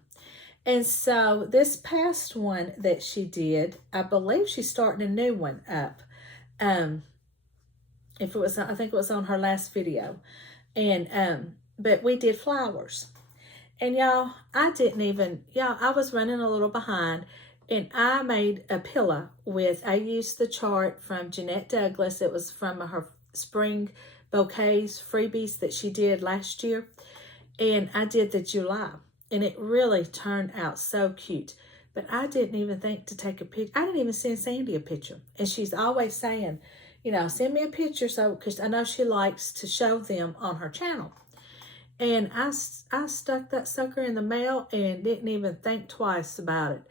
And so this past one that she did, I believe she's starting a new one up. If it was, I think it was on her last video, and but we did flowers. And y'all, I was running a little behind, and I made a pillow I used the chart from Jeanette Douglas. It was from her spring bouquets freebies that she did last year. And I did the July, and it really turned out so cute. But I didn't even think to take a picture. I didn't even send Sandy a picture. And she's always saying, you know, send me a picture, because I know she likes to show them on her channel. And I stuck that sucker in the mail and didn't even think twice about it.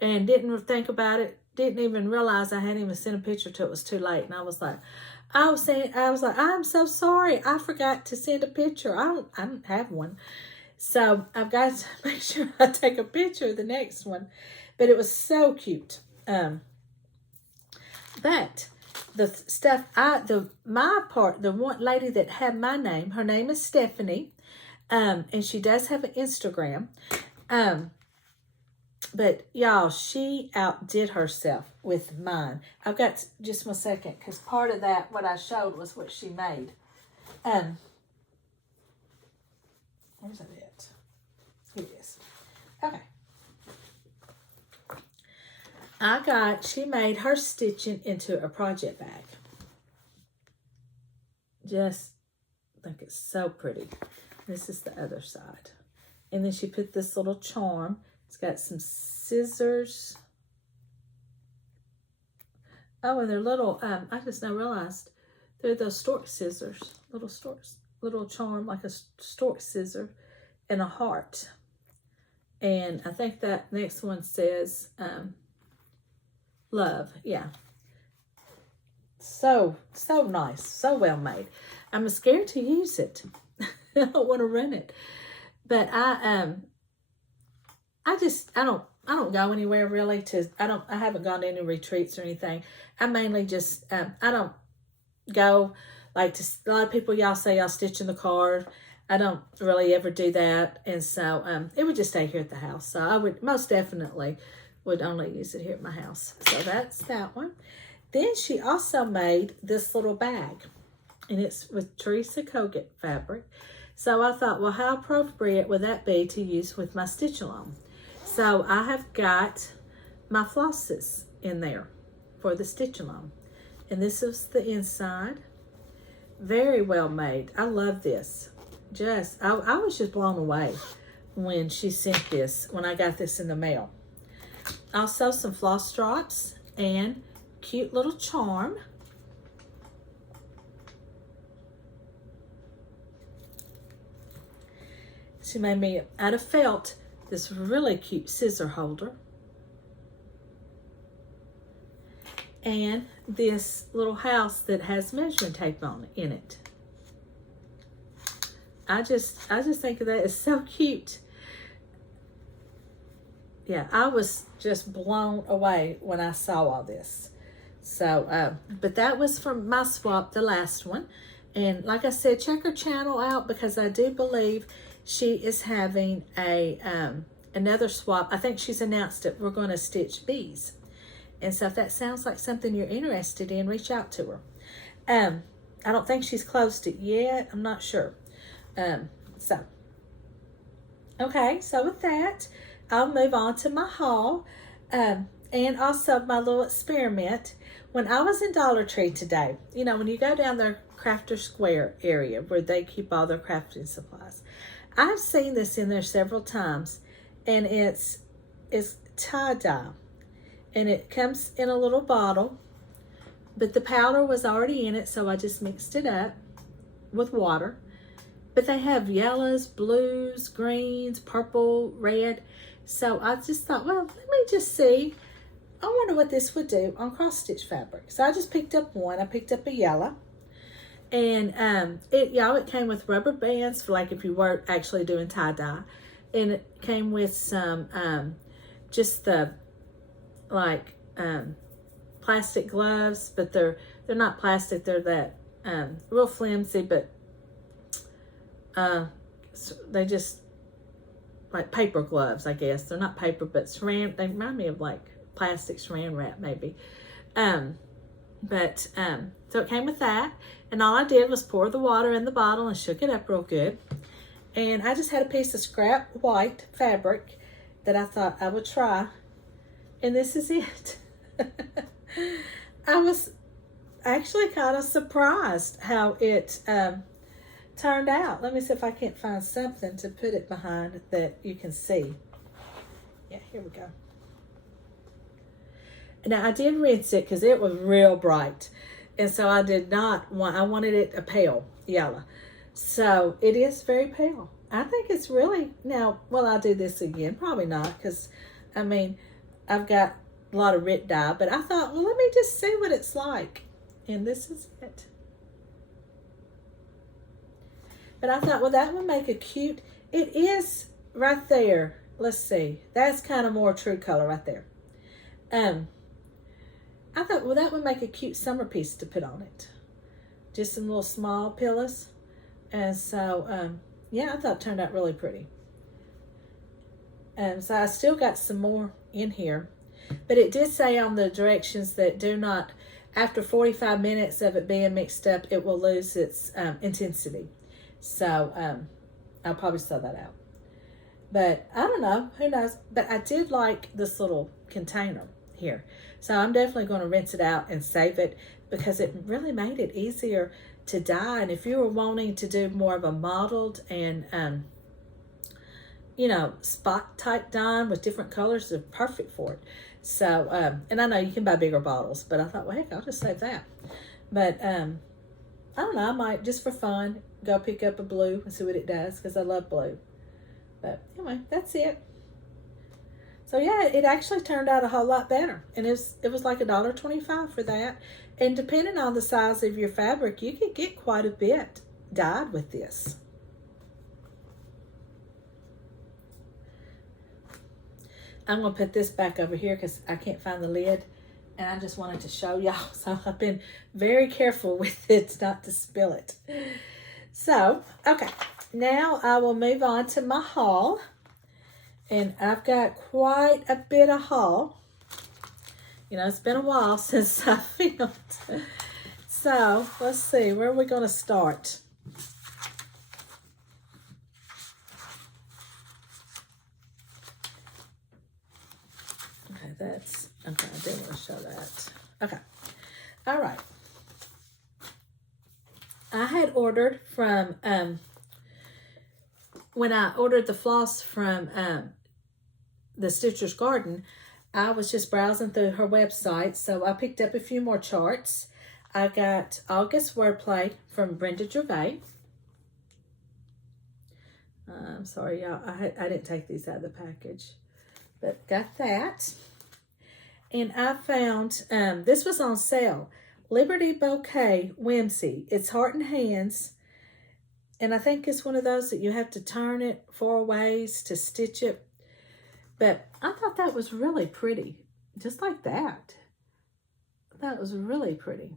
And didn't think about it. Didn't even realize I hadn't even sent a picture till it was too late. And I was like, I'm so sorry. I forgot to send a picture. I don't have one. So I've got to make sure I take a picture of the next one. But it was so cute. But the stuff, the one lady that had my name, her name is Stephanie. And she does have an Instagram. But y'all, she outdid herself with mine. I've got just 1 second, because part of that, what I showed was what she made. Where's that at? Here it is. Okay. She made her stitching into a project bag. Just think it's so pretty. This is the other side. And then she put this little charm. It's got some scissors. Oh, and they're little, I just now realized, they're those stork scissors. Little storks. Little charm, like a stork scissor and a heart. And I think that next one says, love. Yeah. So nice. So well made. I'm scared to use it. I don't want to run it. But I don't go anywhere really I haven't gone to any retreats or anything. I mainly just, I don't go like to, a lot of people, y'all say y'all stitch in the car. I don't really ever do that. And so, it would just stay here at the house. So I would most definitely would only use it here at my house. So that's that one. Then she also made this little bag, and it's with Teresa Kogut fabric. So I thought, well, how appropriate would that be to use with my stitch along? So I have got my flosses in there for the stitch along. And this is the inside. Very well made. I love this. I was just blown away when she sent this, when I got this in the mail. Also some floss drops and cute little charm. She made me, out of felt, this really cute scissor holder. And this little house that has measuring tape on it, in it. I just think that is so cute. Yeah, I was just blown away when I saw all this. So, but that was from my swap, the last one. And like I said, check her channel out because I do believe she is having a another swap. I think she's announced it. We're going to stitch bees. And so if that sounds like something you're interested in, reach out to her. I don't think she's closed it yet. I'm not sure. Okay, so with that, I'll move on to my haul. And also my little experiment. When I was in Dollar Tree today, you know, when you go down their Crafter Square area where they keep all their crafting supplies, I've seen this in there several times, and it's tie-dye. And it comes in a little bottle, but the powder was already in it, so I just mixed it up with water. But they have yellows, blues, greens, purple, red. So I just thought, well, let me just see. I wonder what this would do on cross-stitch fabric. So I just picked up one. I picked up a yellow. And it came with rubber bands for like if you were actually doing tie-dye. And it came with some, just the, like plastic gloves, but they're not plastic. They're that real flimsy, but they just like paper gloves, I guess. They're not paper, but saran. They remind me of like plastic saran wrap, maybe. So it came with that, and all I did was pour the water in the bottle and shook it up real good. And I just had a piece of scrap white fabric that I thought I would try. And this is it. I was actually kind of surprised how it turned out. Let me see if I can't find something to put it behind that you can see. Yeah, here we go. Now, I did rinse it because it was real bright. And so I wanted it a pale yellow. So it is very pale. I think it's really, now, will I do this again? Probably not, because, I mean, I've got a lot of Rit dye, but I thought, well, let me just see what it's like. And this is it. But I thought, well, that would make a cute, it is right there. Let's see. That's kind of more true color right there. I thought, well, that would make a cute summer piece to put on it. Just some little small pillows. And so, yeah, I thought it turned out really pretty. So I still got some more in here. But it did say on the directions that do not, after 45 minutes of it being mixed up, it will lose its intensity. So I'll probably sew that out. But I don't know, who knows. But I did like this little container here. So I'm definitely going to rinse it out and save it because it really made it easier to dye. And if you were wanting to do more of a mottled and, you know, spot type dye with different colors, they're perfect for it. So, and I know you can buy bigger bottles, but I thought, well, heck, I'll just save that. But, I don't know, I might, just for fun, go pick up a blue and see what it does because I love blue. But anyway, that's it. So yeah, it actually turned out a whole lot better. And it was like $1.25 for that. And depending on the size of your fabric, you could get quite a bit dyed with this. I'm going to put this back over here because I can't find the lid. And I just wanted to show y'all. So I've been very careful with it not to spill it. So, okay. Now I will move on to my haul. And I've got quite a bit of haul. You know, it's been a while since I filmed. So, let's see. Where are we going to start? Okay, okay, I didn't want to show that. Okay. All right. I had ordered from, when I ordered the floss from the Stitcher's Garden, I was just browsing through her website, so I picked up a few more charts. I got August Wordplay from Brenda Gervais. I'm sorry, y'all. I didn't take these out of the package, but got that. And I found, this was on sale, Liberty Bouquet Whimsy. It's Heart and Hands. And I think it's one of those that you have to turn it 4 ways to stitch it. But I thought that was really pretty. Just like that. That was really pretty.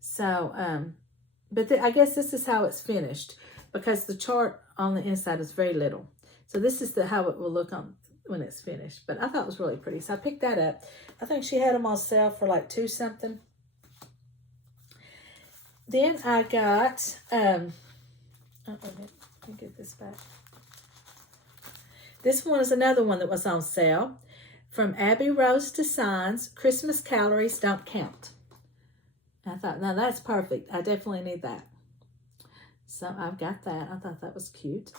So, I guess this is how it's finished, because the chart on the inside is very little. So this is how it will look on when it's finished. But I thought it was really pretty. So I picked that up. I think she had them on sale for like $2 something. Then I got, let me get this back. This one is another one that was on sale from Abby Rose Designs. Christmas Calories Don't Count. I thought, now that's perfect. I definitely need that. So I've got that. I thought that was cute.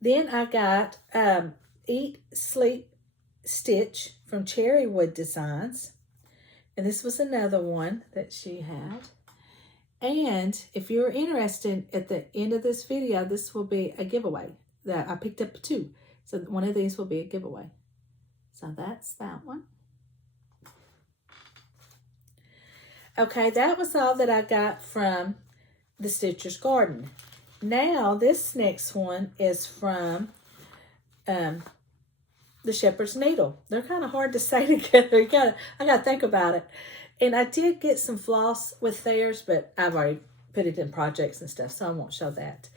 Then I got Eat, Sleep, Stitch from Cherrywood Designs. And this was another one that she had. And if you're interested, at the end of this video, this will be a giveaway. That I picked up 2. So one of these will be a giveaway. So that's that one. Okay, that was all that I got from the Stitcher's Garden. Now, this next one is from the Shepherd's Needle. They're kind of hard to say together. I got to think about it. And I did get some floss with theirs, but I've already put it in projects and stuff, so I won't show that.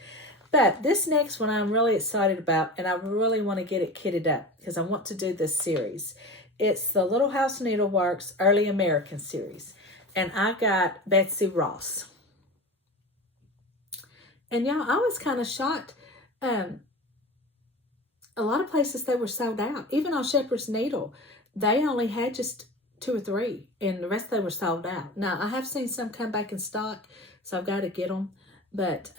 But this next one I'm really excited about, and I really want to get it kitted up because I want to do this series. It's the Little House Needleworks Early American series. And I got Betsy Ross. And y'all, I was kind of shocked. A lot of places they were sold out. Even on Shepherd's Needle, they only had just 2 or 3, and the rest they were sold out. Now, I have seen some come back in stock, so I've got to get them. But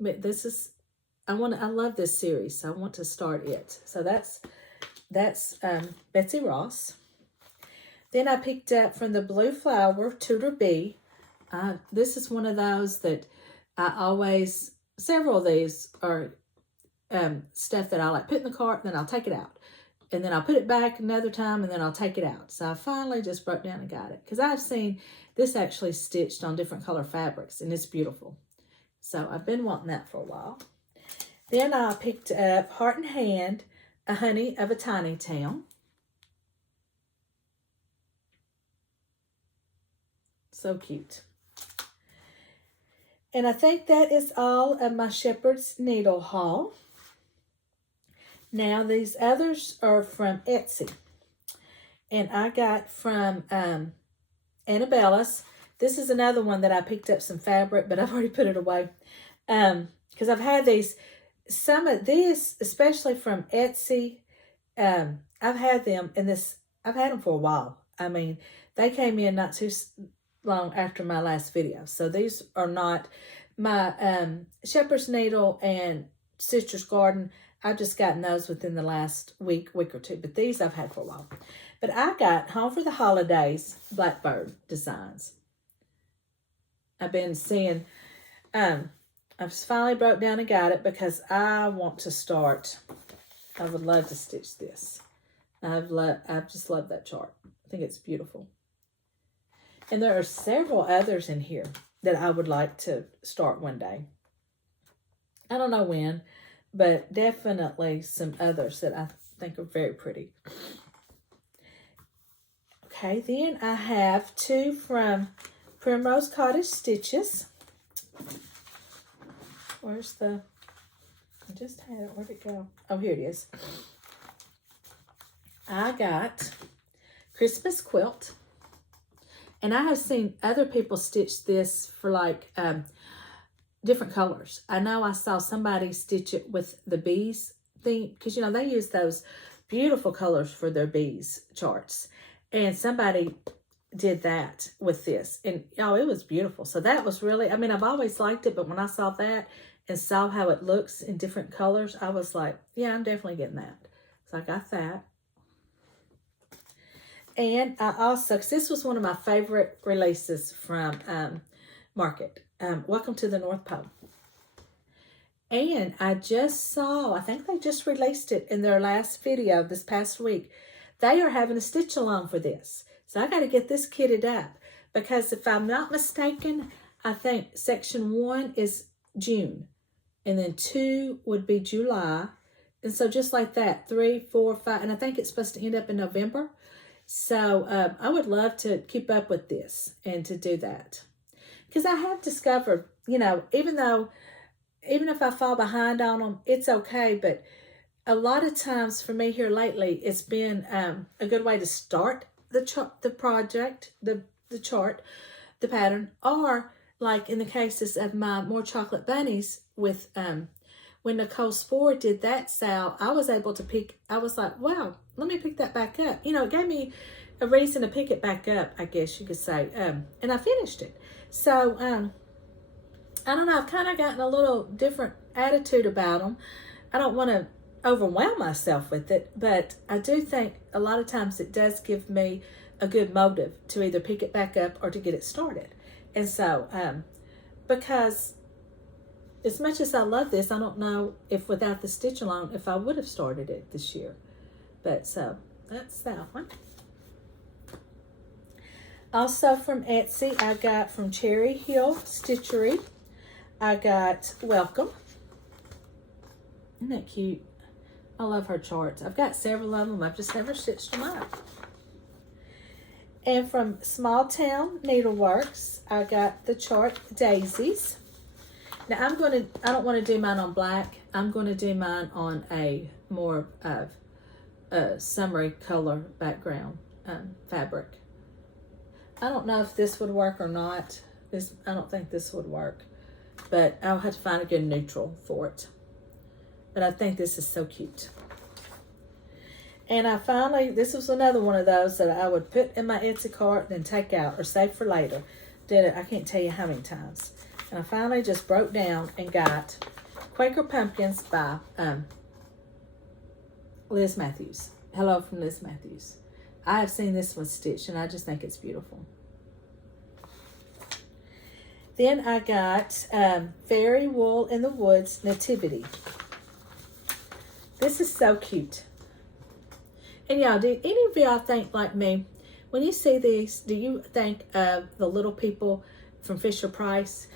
this is, I love this series, so I want to start it. So that's Betsy Ross. Then I picked up from the Blue Flower Tudor Bee. This is one of those that I always, several of these are stuff that I like put in the cart, then I'll take it out. And then I'll put it back another time, and then I'll take it out. So I finally just broke down and got it. Because I've seen this actually stitched on different color fabrics, and it's beautiful. So I've been wanting that for a while. Then I picked up Heart and Hand, A Honey of a Tiny Town. So cute. And I think that is all of my Shepherd's Needle haul. Now, these others are from Etsy. And I got from Annabella's. This is another one that I picked up some fabric, but I've already put it away. Because I've had these, some of this, especially from Etsy, I've had them in this, I've had them for a while. I mean, they came in not too long after my last video. So these are not my Shepherd's Needle and Stitcher's Garden. I've just gotten those within the last week or 2. But these I've had for a while. But I got Home for the Holidays Blackbird Designs. I've been seeing, I've finally broke down and got it because I want to start. I would love to stitch this. I've just loved that chart. I think it's beautiful. And there are several others in here that I would like to start one day. I don't know when, but definitely some others that I think are very pretty. Okay, then I have 2 from Primrose Cottage Stitches. Where's the, I just had it, where'd it go? Oh, here it is. I got Christmas Quilt. And I have seen other people stitch this for like different colors. I know I saw somebody stitch it with the bees theme, because you know they use those beautiful colors for their bees charts. And somebody did that with this. And, y'all, it was beautiful. So that was really, I mean, I've always liked it, but when I saw that and saw how it looks in different colors, I was like, yeah, I'm definitely getting that. So I got that. And I also, because this was one of my favorite releases from Market, Welcome to the North Pole. And I just saw, I think they just released it in their last video this past week. They are having a stitch along for this. So I got to get this kitted up. Because if I'm not mistaken, I think section 1 is June. And then 2 would be July. And so just like that, 3, 4, 5. And I think it's supposed to end up in November. So I would love to keep up with this and to do that. Because I have discovered, you know, even if I fall behind on them, it's okay. But a lot of times for me here lately, it's been a good way to start the project, the chart, the pattern. Or like in the cases of my More Chocolate Bunnies with when Nicole Spohr did that sale, I was able to I was like, wow, let me pick that back up. You know, it gave me a reason to pick it back up, I guess you could say. And I finished it. So, I don't know, I've kind of gotten a little different attitude about them. I don't want to overwhelm myself with it, but I do think a lot of times it does give me a good motive to either pick it back up or to get it started. And so, because as much as I love this, I don't know if without the stitch along, if I would have started it this year. But so, that's that one. Also from Etsy, I got from Cherry Hill Stitchery, I got Welcome. Isn't that cute? I love her charts. I've got several of them. I've just never stitched them up. And from Small Town Needleworks, I got the chart Daisies. Now I don't want to do mine on black. I'm going to do mine on a more of a summery color background fabric. I don't know if this would work or not. I don't think this would work. But I'll have to find a good neutral for it. But I think this is so cute. And I finally, this was another one of those that I would put in my Etsy cart and then take out or save for later. Did it, I can't tell you how many times. And I finally just broke down and got Quaker Pumpkins by Liz Matthews. Hello from Liz Matthews. I have seen this one stitched and I just think it's beautiful. Then I got Fairy Wool in the Woods Nativity. This is so cute. And y'all, do any of y'all think like me, when you see these, do you think of the little people from Fisher Price?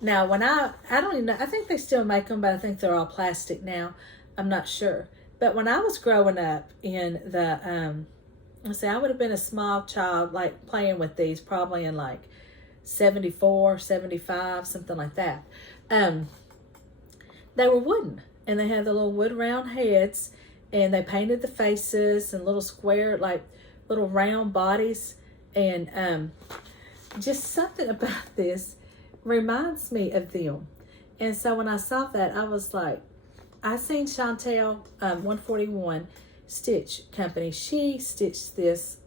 Now, when I don't even know, I think they still make them, but I think they're all plastic now. I'm not sure. But when I was growing up in the, let's say I would have been a small child, like playing with these, probably in like 74, 75, something like that. They were wooden, and they had the little wood round heads, and they painted the faces and little square, like little round bodies. And just something about this reminds me of them. And so when I saw that, I was like, I seen Chantel 141 Stitch Company. She stitched this.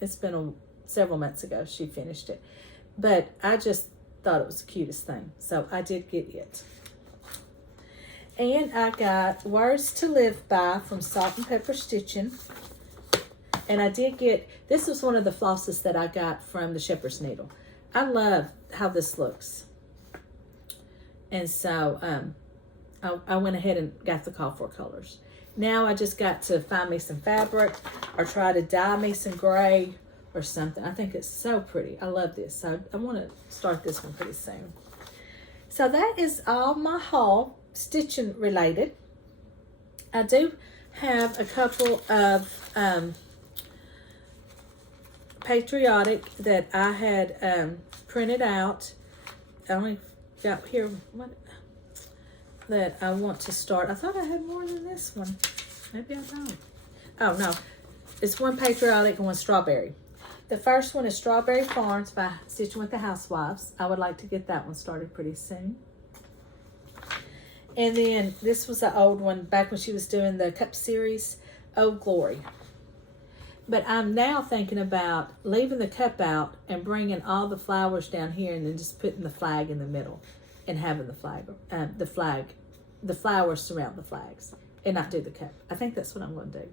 It's been several months ago she finished it. But I just thought it was the cutest thing. So I did get it. And I got Words to Live By from Salt and Pepper Stitching. And I did get, this was one of the flosses that I got from the Shepherd's Needle. I love how this looks. And so I went ahead and got the call for colors. Now I just got to find me some fabric or try to dye me some gray or something. I think it's so pretty. I love this. So I want to start this one pretty soon. So that is all my haul, stitching related. I do have a couple of patriotic that I had printed out. I only got here one that I want to start. I thought I had more than this one. Maybe I don't. Oh no, it's one patriotic and one strawberry. The first one is Strawberry Farms by Stitching with the Housewives. I would like to get that one started pretty soon. And then this was an old one back when she was doing the Cup Series, Old Glory. But I'm now thinking about leaving the cup out and bringing all the flowers down here and then just putting the flag in the middle and having the flowers surround the flags and not do the cup. I think that's what I'm going to do.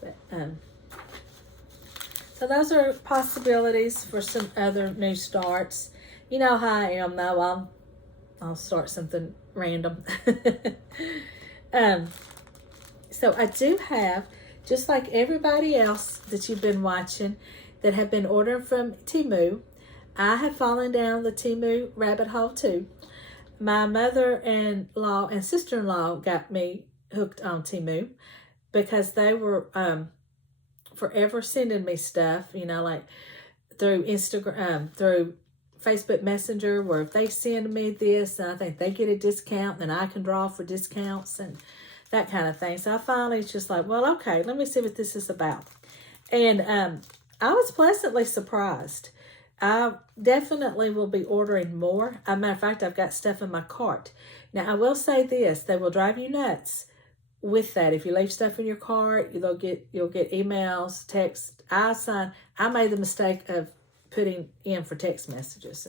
But, so those are possibilities for some other new starts. You know how I am though. I'll start something random. So I do have, just like everybody else that you've been watching that have been ordering from Temu, I have fallen down the Temu rabbit hole too. My mother-in-law and sister-in-law got me hooked on Temu because they were forever sending me stuff, you know, like through Instagram, through Facebook Messenger, where if they send me this, I think they get a discount, then I can draw for discounts and that kind of thing. So I finally just like, well, okay, let me see what this is about. And I was pleasantly surprised. I definitely will be ordering more. As a matter of fact, I've got stuff in my cart. Now, I will say this, they will drive you nuts with that. If you leave stuff in your cart, you'll get emails, text. I made the mistake of putting in for text messages,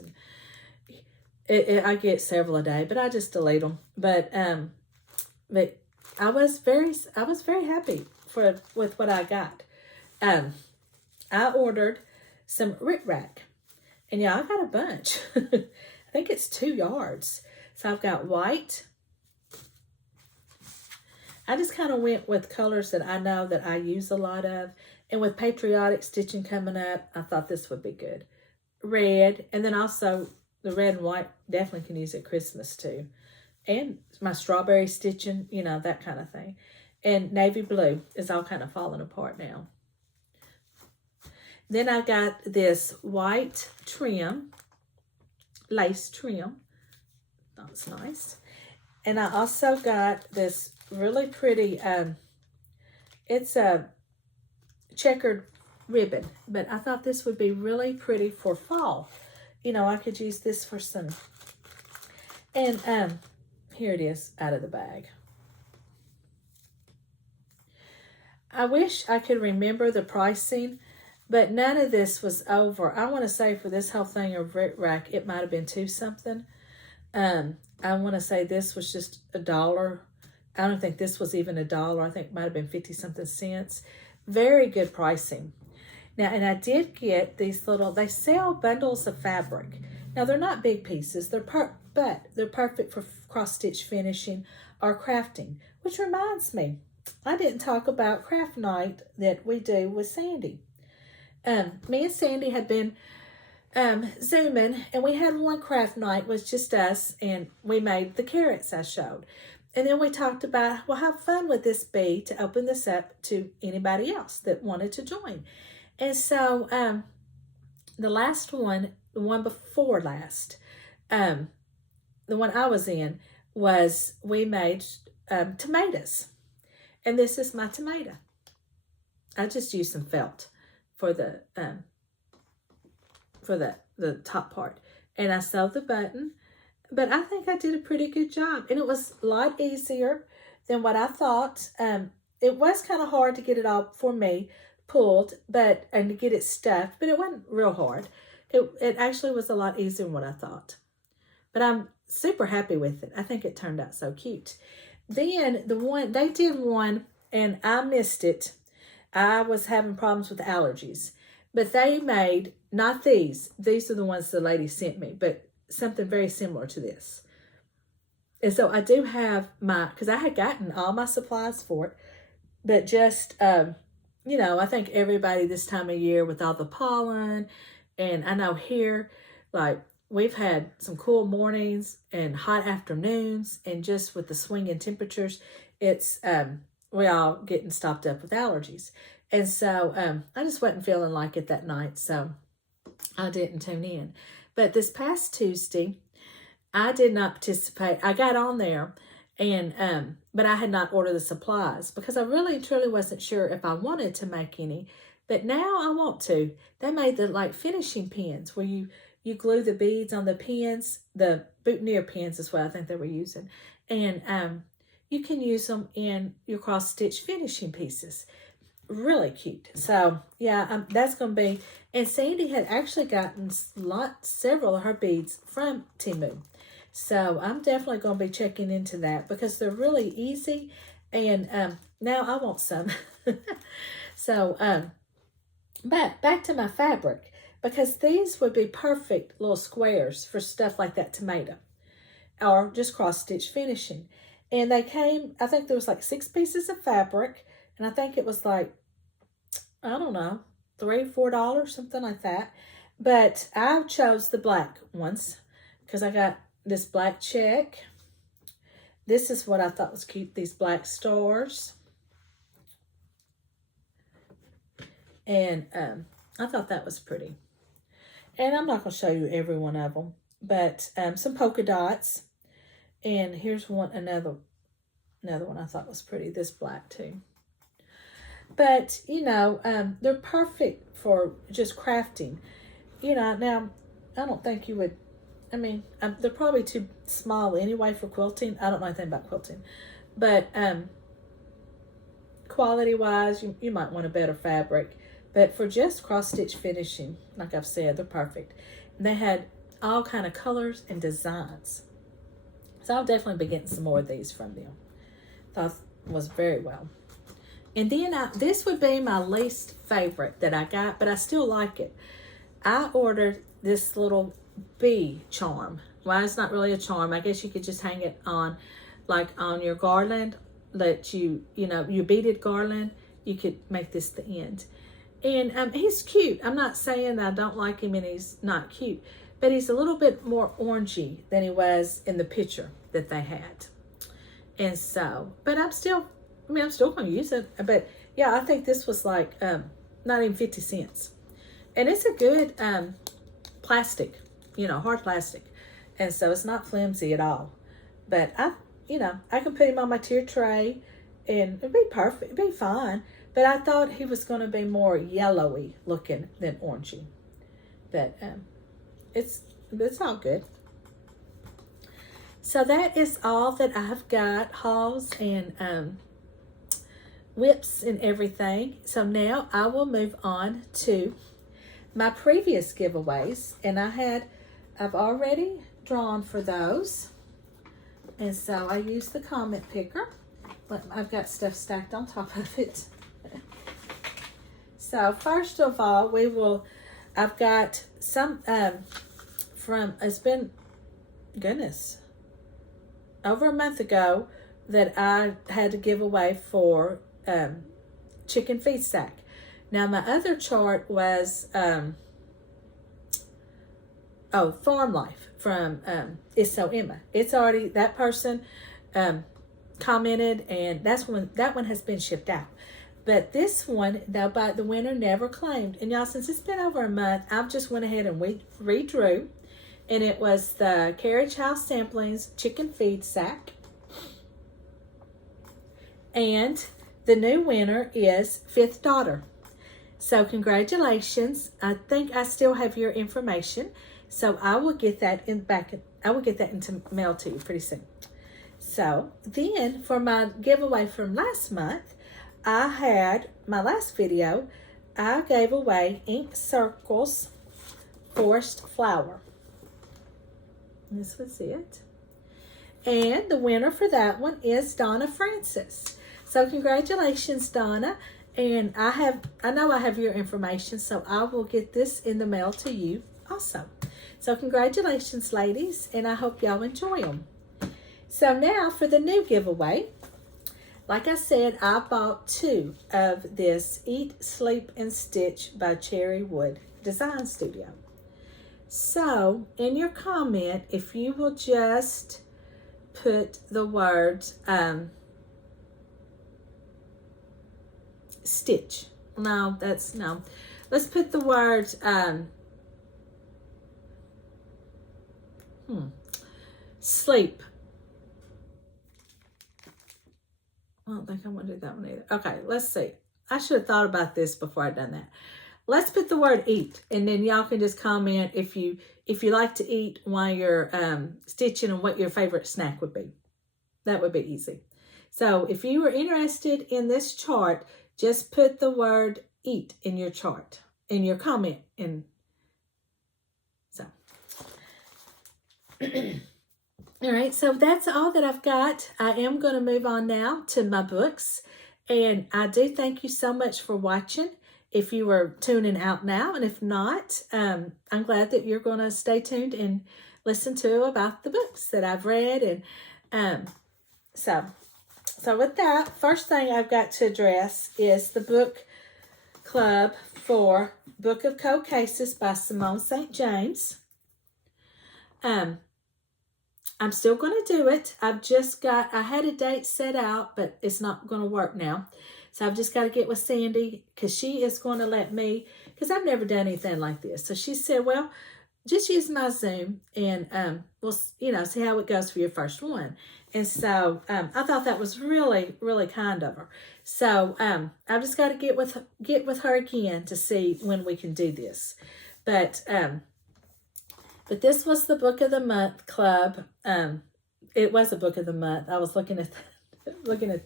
and I get several a day, but I just delete them. But I was very happy with what I got. I ordered some rickrack, and yeah, I got a bunch. I think it's 2 yards. So I've got white. I just kind of went with colors that I know that I use a lot of. And with patriotic stitching coming up, I thought this would be good. Red, and then also the red and white definitely can use at Christmas too. And my strawberry stitching, you know, that kind of thing. And navy blue is all kind of falling apart now. Then I got this white trim, lace trim. That's nice. And I also got this really pretty, it's a checkered ribbon, but I thought this would be really pretty for fall. You know, I could use this for some, and here it is out of the bag. I wish I could remember the pricing, but none of this was over. I want to say for this whole thing of rickrack, it might have been $2 something. I want to say this was just $1. I don't think this was even $1. I think it might have been 50 something cents. Very good pricing. Now, and I did get these little, they sell bundles of fabric. Now, they're not big pieces, but they're perfect for cross-stitch finishing or crafting, which reminds me, I didn't talk about craft night that we do with Sandy. Me and Sandy had been Zooming, and we had one craft night with just us, and we made the carrots I showed. And then we talked about, well, how fun would this be to open this up to anybody else that wanted to join? And so the last one, the one before last, the one I was in, was we made tomatoes. And this is my tomato. I just used some felt for the top part. And I sewed the button. But I think I did a pretty good job. And it was a lot easier than what I thought. It was kind of hard to get it all, for me, pulled, and to get it stuffed. But it wasn't real hard. It actually was a lot easier than what I thought. But I'm super happy with it. I think it turned out so cute. Then they did one, and I missed it. I was having problems with allergies. But they made, not these. These are the ones the lady sent me. But something very similar to this. And so I do have because I had gotten all my supplies for it, but just, you know, I think everybody this time of year with all the pollen, and I know here, like, we've had some cool mornings and hot afternoons, and just with the swinging temperatures, it's, we all getting stopped up with allergies. And so I just wasn't feeling like it that night, so I didn't tune in. But this past Tuesday, I did not participate. I got on there, and but I had not ordered the supplies because I really truly wasn't sure if I wanted to make any. But now I want to. They made the like finishing pins where you glue the beads on the pins. The boutonniere pins is what I think they were using, and you can use them in your cross stitch finishing pieces. really cute. So yeah, that's going to be, and Sandy had actually gotten several of her beads from Temu. So I'm definitely going to be checking into that because they're really easy. And now I want some. So, but back to my fabric, because these would be perfect little squares for stuff like that tomato or just cross stitch finishing. And they came, I think there was like 6 pieces of fabric, and I think it was like, I don't know, $3-4, something like that. But I chose the black ones because I got this black check. This is what I thought was cute, these black stars. And I thought that was pretty. And I'm not going to show you every one of them, but some polka dots. And here's another one I thought was pretty, this black too. But, you know, they're perfect for just crafting. You know, now, I don't think you would, I mean, they're probably too small anyway for quilting. I don't know anything about quilting. But quality-wise, you might want a better fabric. But for just cross-stitch finishing, like I've said, they're perfect. And they had all kind of colors and designs. So I'll definitely be getting some more of these from them. Thought was very well. And then this would be my least favorite that I got, but I still like it. I ordered this little bee charm. Well, it's not really a charm. I guess you could just hang it on, like on your garland that you know, your beaded garland. You could make this the end. And he's cute. I'm not saying that I don't like him and he's not cute, but he's a little bit more orangey than he was in the picture that they had. And so, but I'm still going to use it. But yeah, I think this was like not even 50 cents. And it's a good plastic, you know, hard plastic. And so it's not flimsy at all. But I can put him on my tier tray and it'd be perfect. It'd be fine. But I thought he was going to be more yellowy looking than orangey. But it's all good. So that is all that I've got, hauls and whips and everything. So now I will move on to my previous giveaways. And I've already drawn for those. And so I used the comment picker. But I've got stuff stacked on top of it. So first of all, I've got some it's been, goodness, over a month ago that I had to give away for chicken feed sack. Now my other chart was, Farm Life from It's So Emma. It's already, that person commented, and that one has been shipped out. But this one, the winner never claimed. And y'all, since it's been over a month, I've just went ahead and redrew. And it was the Carriage House Samplings Chicken Feed Sack. And the new winner is Fifth Daughter. So congratulations. I think I still have your information. So I will get that into mail to you pretty soon. So then for my giveaway from last month, I had my last video, I gave away Ink Circles Forest Flower. This was it. And the winner for that one is Donna Francis. So congratulations, Donna. And I know I have your information, so I will get this in the mail to you also. So congratulations, ladies, and I hope y'all enjoy them. So now for the new giveaway. Like I said, I bought 2 of this Eat, Sleep, and Stitch by Cherry Wood Design Studio. So, in your comment, if you will just put the words stitch. No. Let's put the words sleep. I don't think I want to do that one either. Okay, let's see. I should have thought about this before I'd done that. Let's put the word eat, and then y'all can just comment if you like to eat while you're stitching and what your favorite snack would be. That would be easy. So if you were interested in this chart, just put the word eat in your chart, in your comment. And so, all right, so that's all that I've got. I am going to move on now to my books. And I do thank you so much for watching. If you were tuning out now, and if not, I'm glad that you're going to stay tuned and listen to about the books that I've read. And so with that, first thing I've got to address is the book club for Book of Cold Cases by Simone St. James. I'm still going to do it. I had a date set out, but it's not going to work now. So I've just got to get with Sandy, because she is going to let me, because I've never done anything like this. So she said, well, just use my Zoom and we'll, see how it goes for your first one. And so I thought that was really, really kind of her. So I've just got to get with her again to see when we can do this. But this was the Book of the Month Club. It was a Book of the Month. I was looking at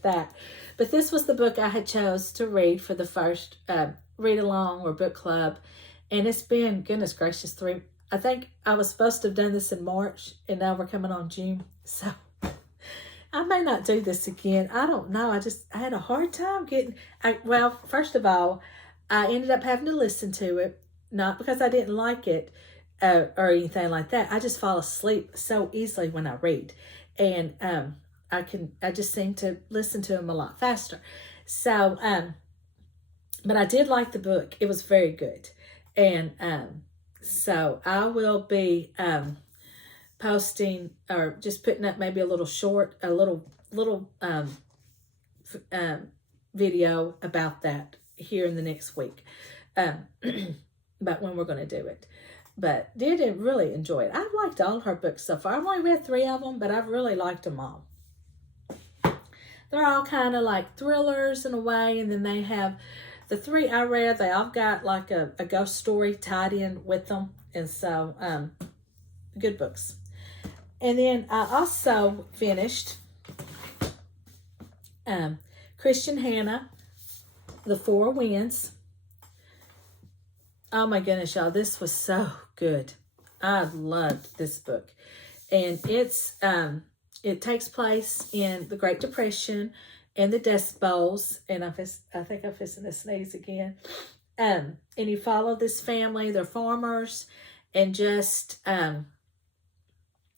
that. But this was the book I had chose to read for the first read along or book club. And it's been, goodness gracious, I think I was supposed to have done this in March, and now we're coming on June. So I may not do this again. I don't know. I had a hard time well, first of all, I ended up having to listen to it, not because I didn't like it, or anything like that. I just fall asleep so easily when I read, and I just seem to listen to them a lot faster. So but I did like the book. It was very good. And so I will be posting, or just putting up maybe a little video about that here in the next week, about when we're going to do it. But did really enjoy it. I've liked all her books so far. I've only read 3 of them, but I've really liked them all. They're all kind of like thrillers in a way, and then they have the 3 I read, they all got like a ghost story tied in with them. And so, good books. And then I also finished Christian Hannah, The 4 Winds. Oh my goodness, y'all, this was so good. I loved this book. And it takes place in the Great Depression and the Dust Bowls. And I think I'm fixing to sneeze again. And you follow this family, they're farmers, and just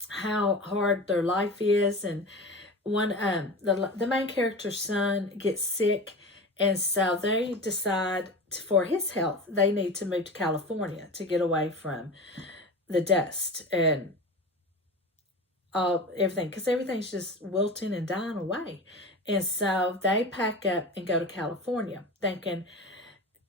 how hard their life is. And the main character's son gets sick, and so they decide for his health they need to move to California to get away from the dust and everything, because everything's just wilting and dying away. And so they pack up and go to California thinking,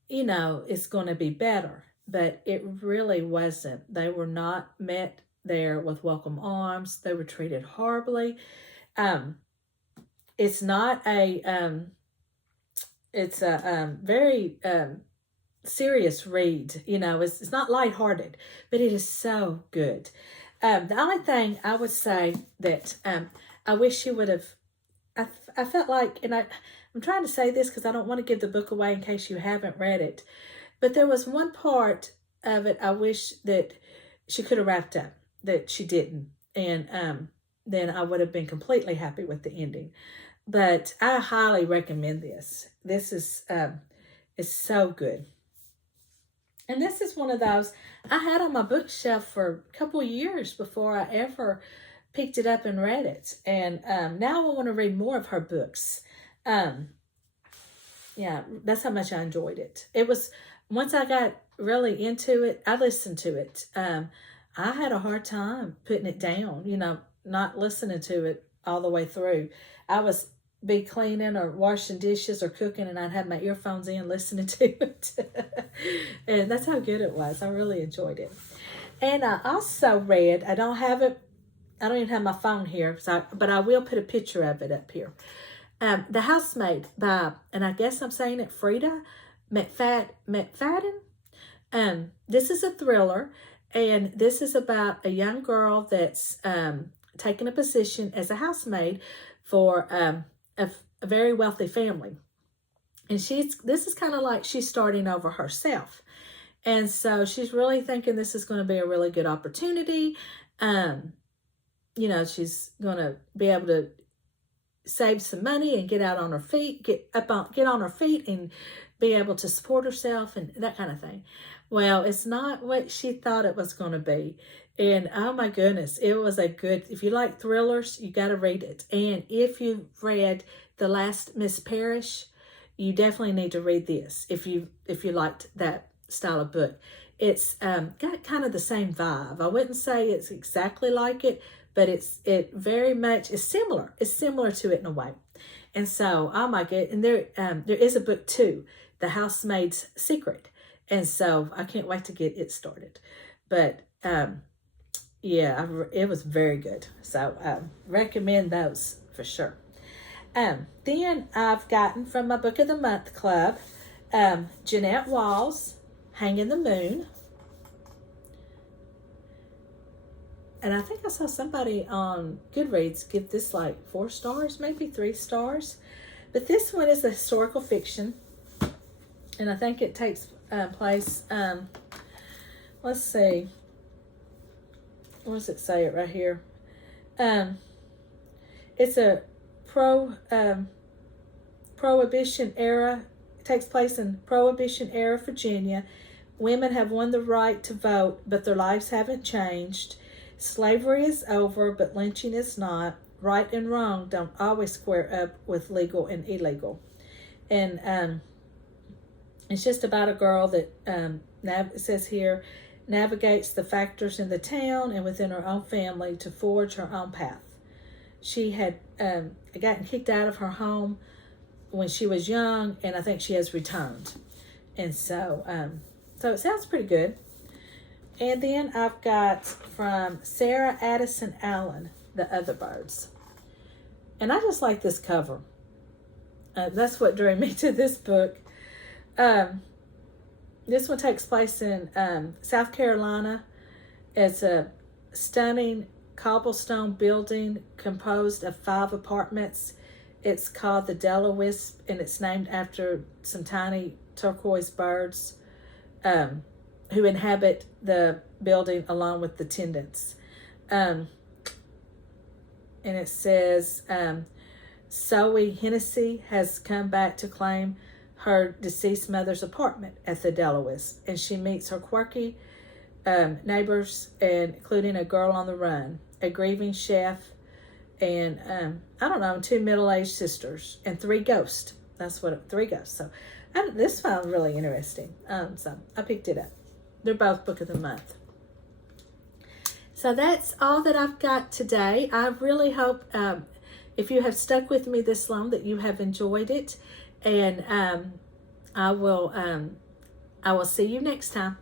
it's going to be better. But it really wasn't. They were not met there with welcome arms. They were treated horribly. It's not it's a very serious read. It's not lighthearted, but it is so good. The only thing I would say that I wish you would have, I felt like, and I'm trying to say this because I don't want to give the book away in case you haven't read it, but there was one part of it I wish that she could have wrapped up, that she didn't, and then I would have been completely happy with the ending. But I highly recommend this. This is so good. And this is one of those I had on my bookshelf for a couple years before I ever picked it up and read it. And now I want to read more of her books. Yeah, that's how much I enjoyed it. It was, once I got really into it, I listened to it. I had a hard time putting it down, not listening to it all the way through. I was be cleaning or washing dishes or cooking, and I'd have my earphones in listening to it. And that's how good it was. I really enjoyed it. And I also read, I don't even have my phone here, but I will put a picture of it up here. The Housemaid by, and I guess I'm saying it, Freida McFadden. This is a thriller, and this is about a young girl that's taking a position as a housemaid for a very wealthy family. And this is kind of like she's starting over herself. And so she's really thinking this is going to be a really good opportunity. You know, she's going to be able to save some money and get out on her feet, get on her feet and be able to support herself and that kind of thing. Well, it's not what she thought it was going to be. And oh my goodness, it was a good, if you like thrillers, you got to read it. And if you've read The Last Miss Parrish, you definitely need to read this if you liked that style of book. It's got kind of the same vibe. I wouldn't say it's exactly like it, but it very much is similar. It's similar to it in a way. And so, oh my god, and there is a book too, The Housemaid's Secret. And so I can't wait to get it started. But yeah, it was very good. So recommend those for sure. Then I've gotten from my Book of the Month Club, Jeanette Wall's Hanging the Moon. And I think I saw somebody on Goodreads give this like 4 stars, maybe 3 stars. But this one is a historical fiction. And I think it takes place, let's see. What does it say it right here? It's a Prohibition era. It takes place in Prohibition era Virginia. Women have won the right to vote, but their lives haven't changed. Slavery is over, but lynching is not. Right and wrong don't always square up with legal and illegal. And it's just about a girl that, it says here, navigates the factors in the town and within her own family to forge her own path. She had gotten kicked out of her home when she was young, and I think she has returned. And so, so it sounds pretty good. And then I've got from Sarah Addison Allen, The Other Birds. And I just like this cover. That's what drew me to this book. This one takes place in South Carolina. It's a stunning cobblestone building composed of 5 apartments. It's called the Delawisp, and it's named after some tiny turquoise birds who inhabit the building along with the tenants. And it says, Zoe Hennessy has come back to claim her deceased mother's apartment at the Delawisp, and she meets her quirky neighbors, including a girl on the run, a grieving chef, and I don't know, 2 middle-aged sisters, and 3 ghosts. That's what 3 ghosts. So this found really interesting. So I picked it up. They're both Book of the Month. So that's all that I've got today. I really hope if you have stuck with me this long that you have enjoyed it. And I will see you next time.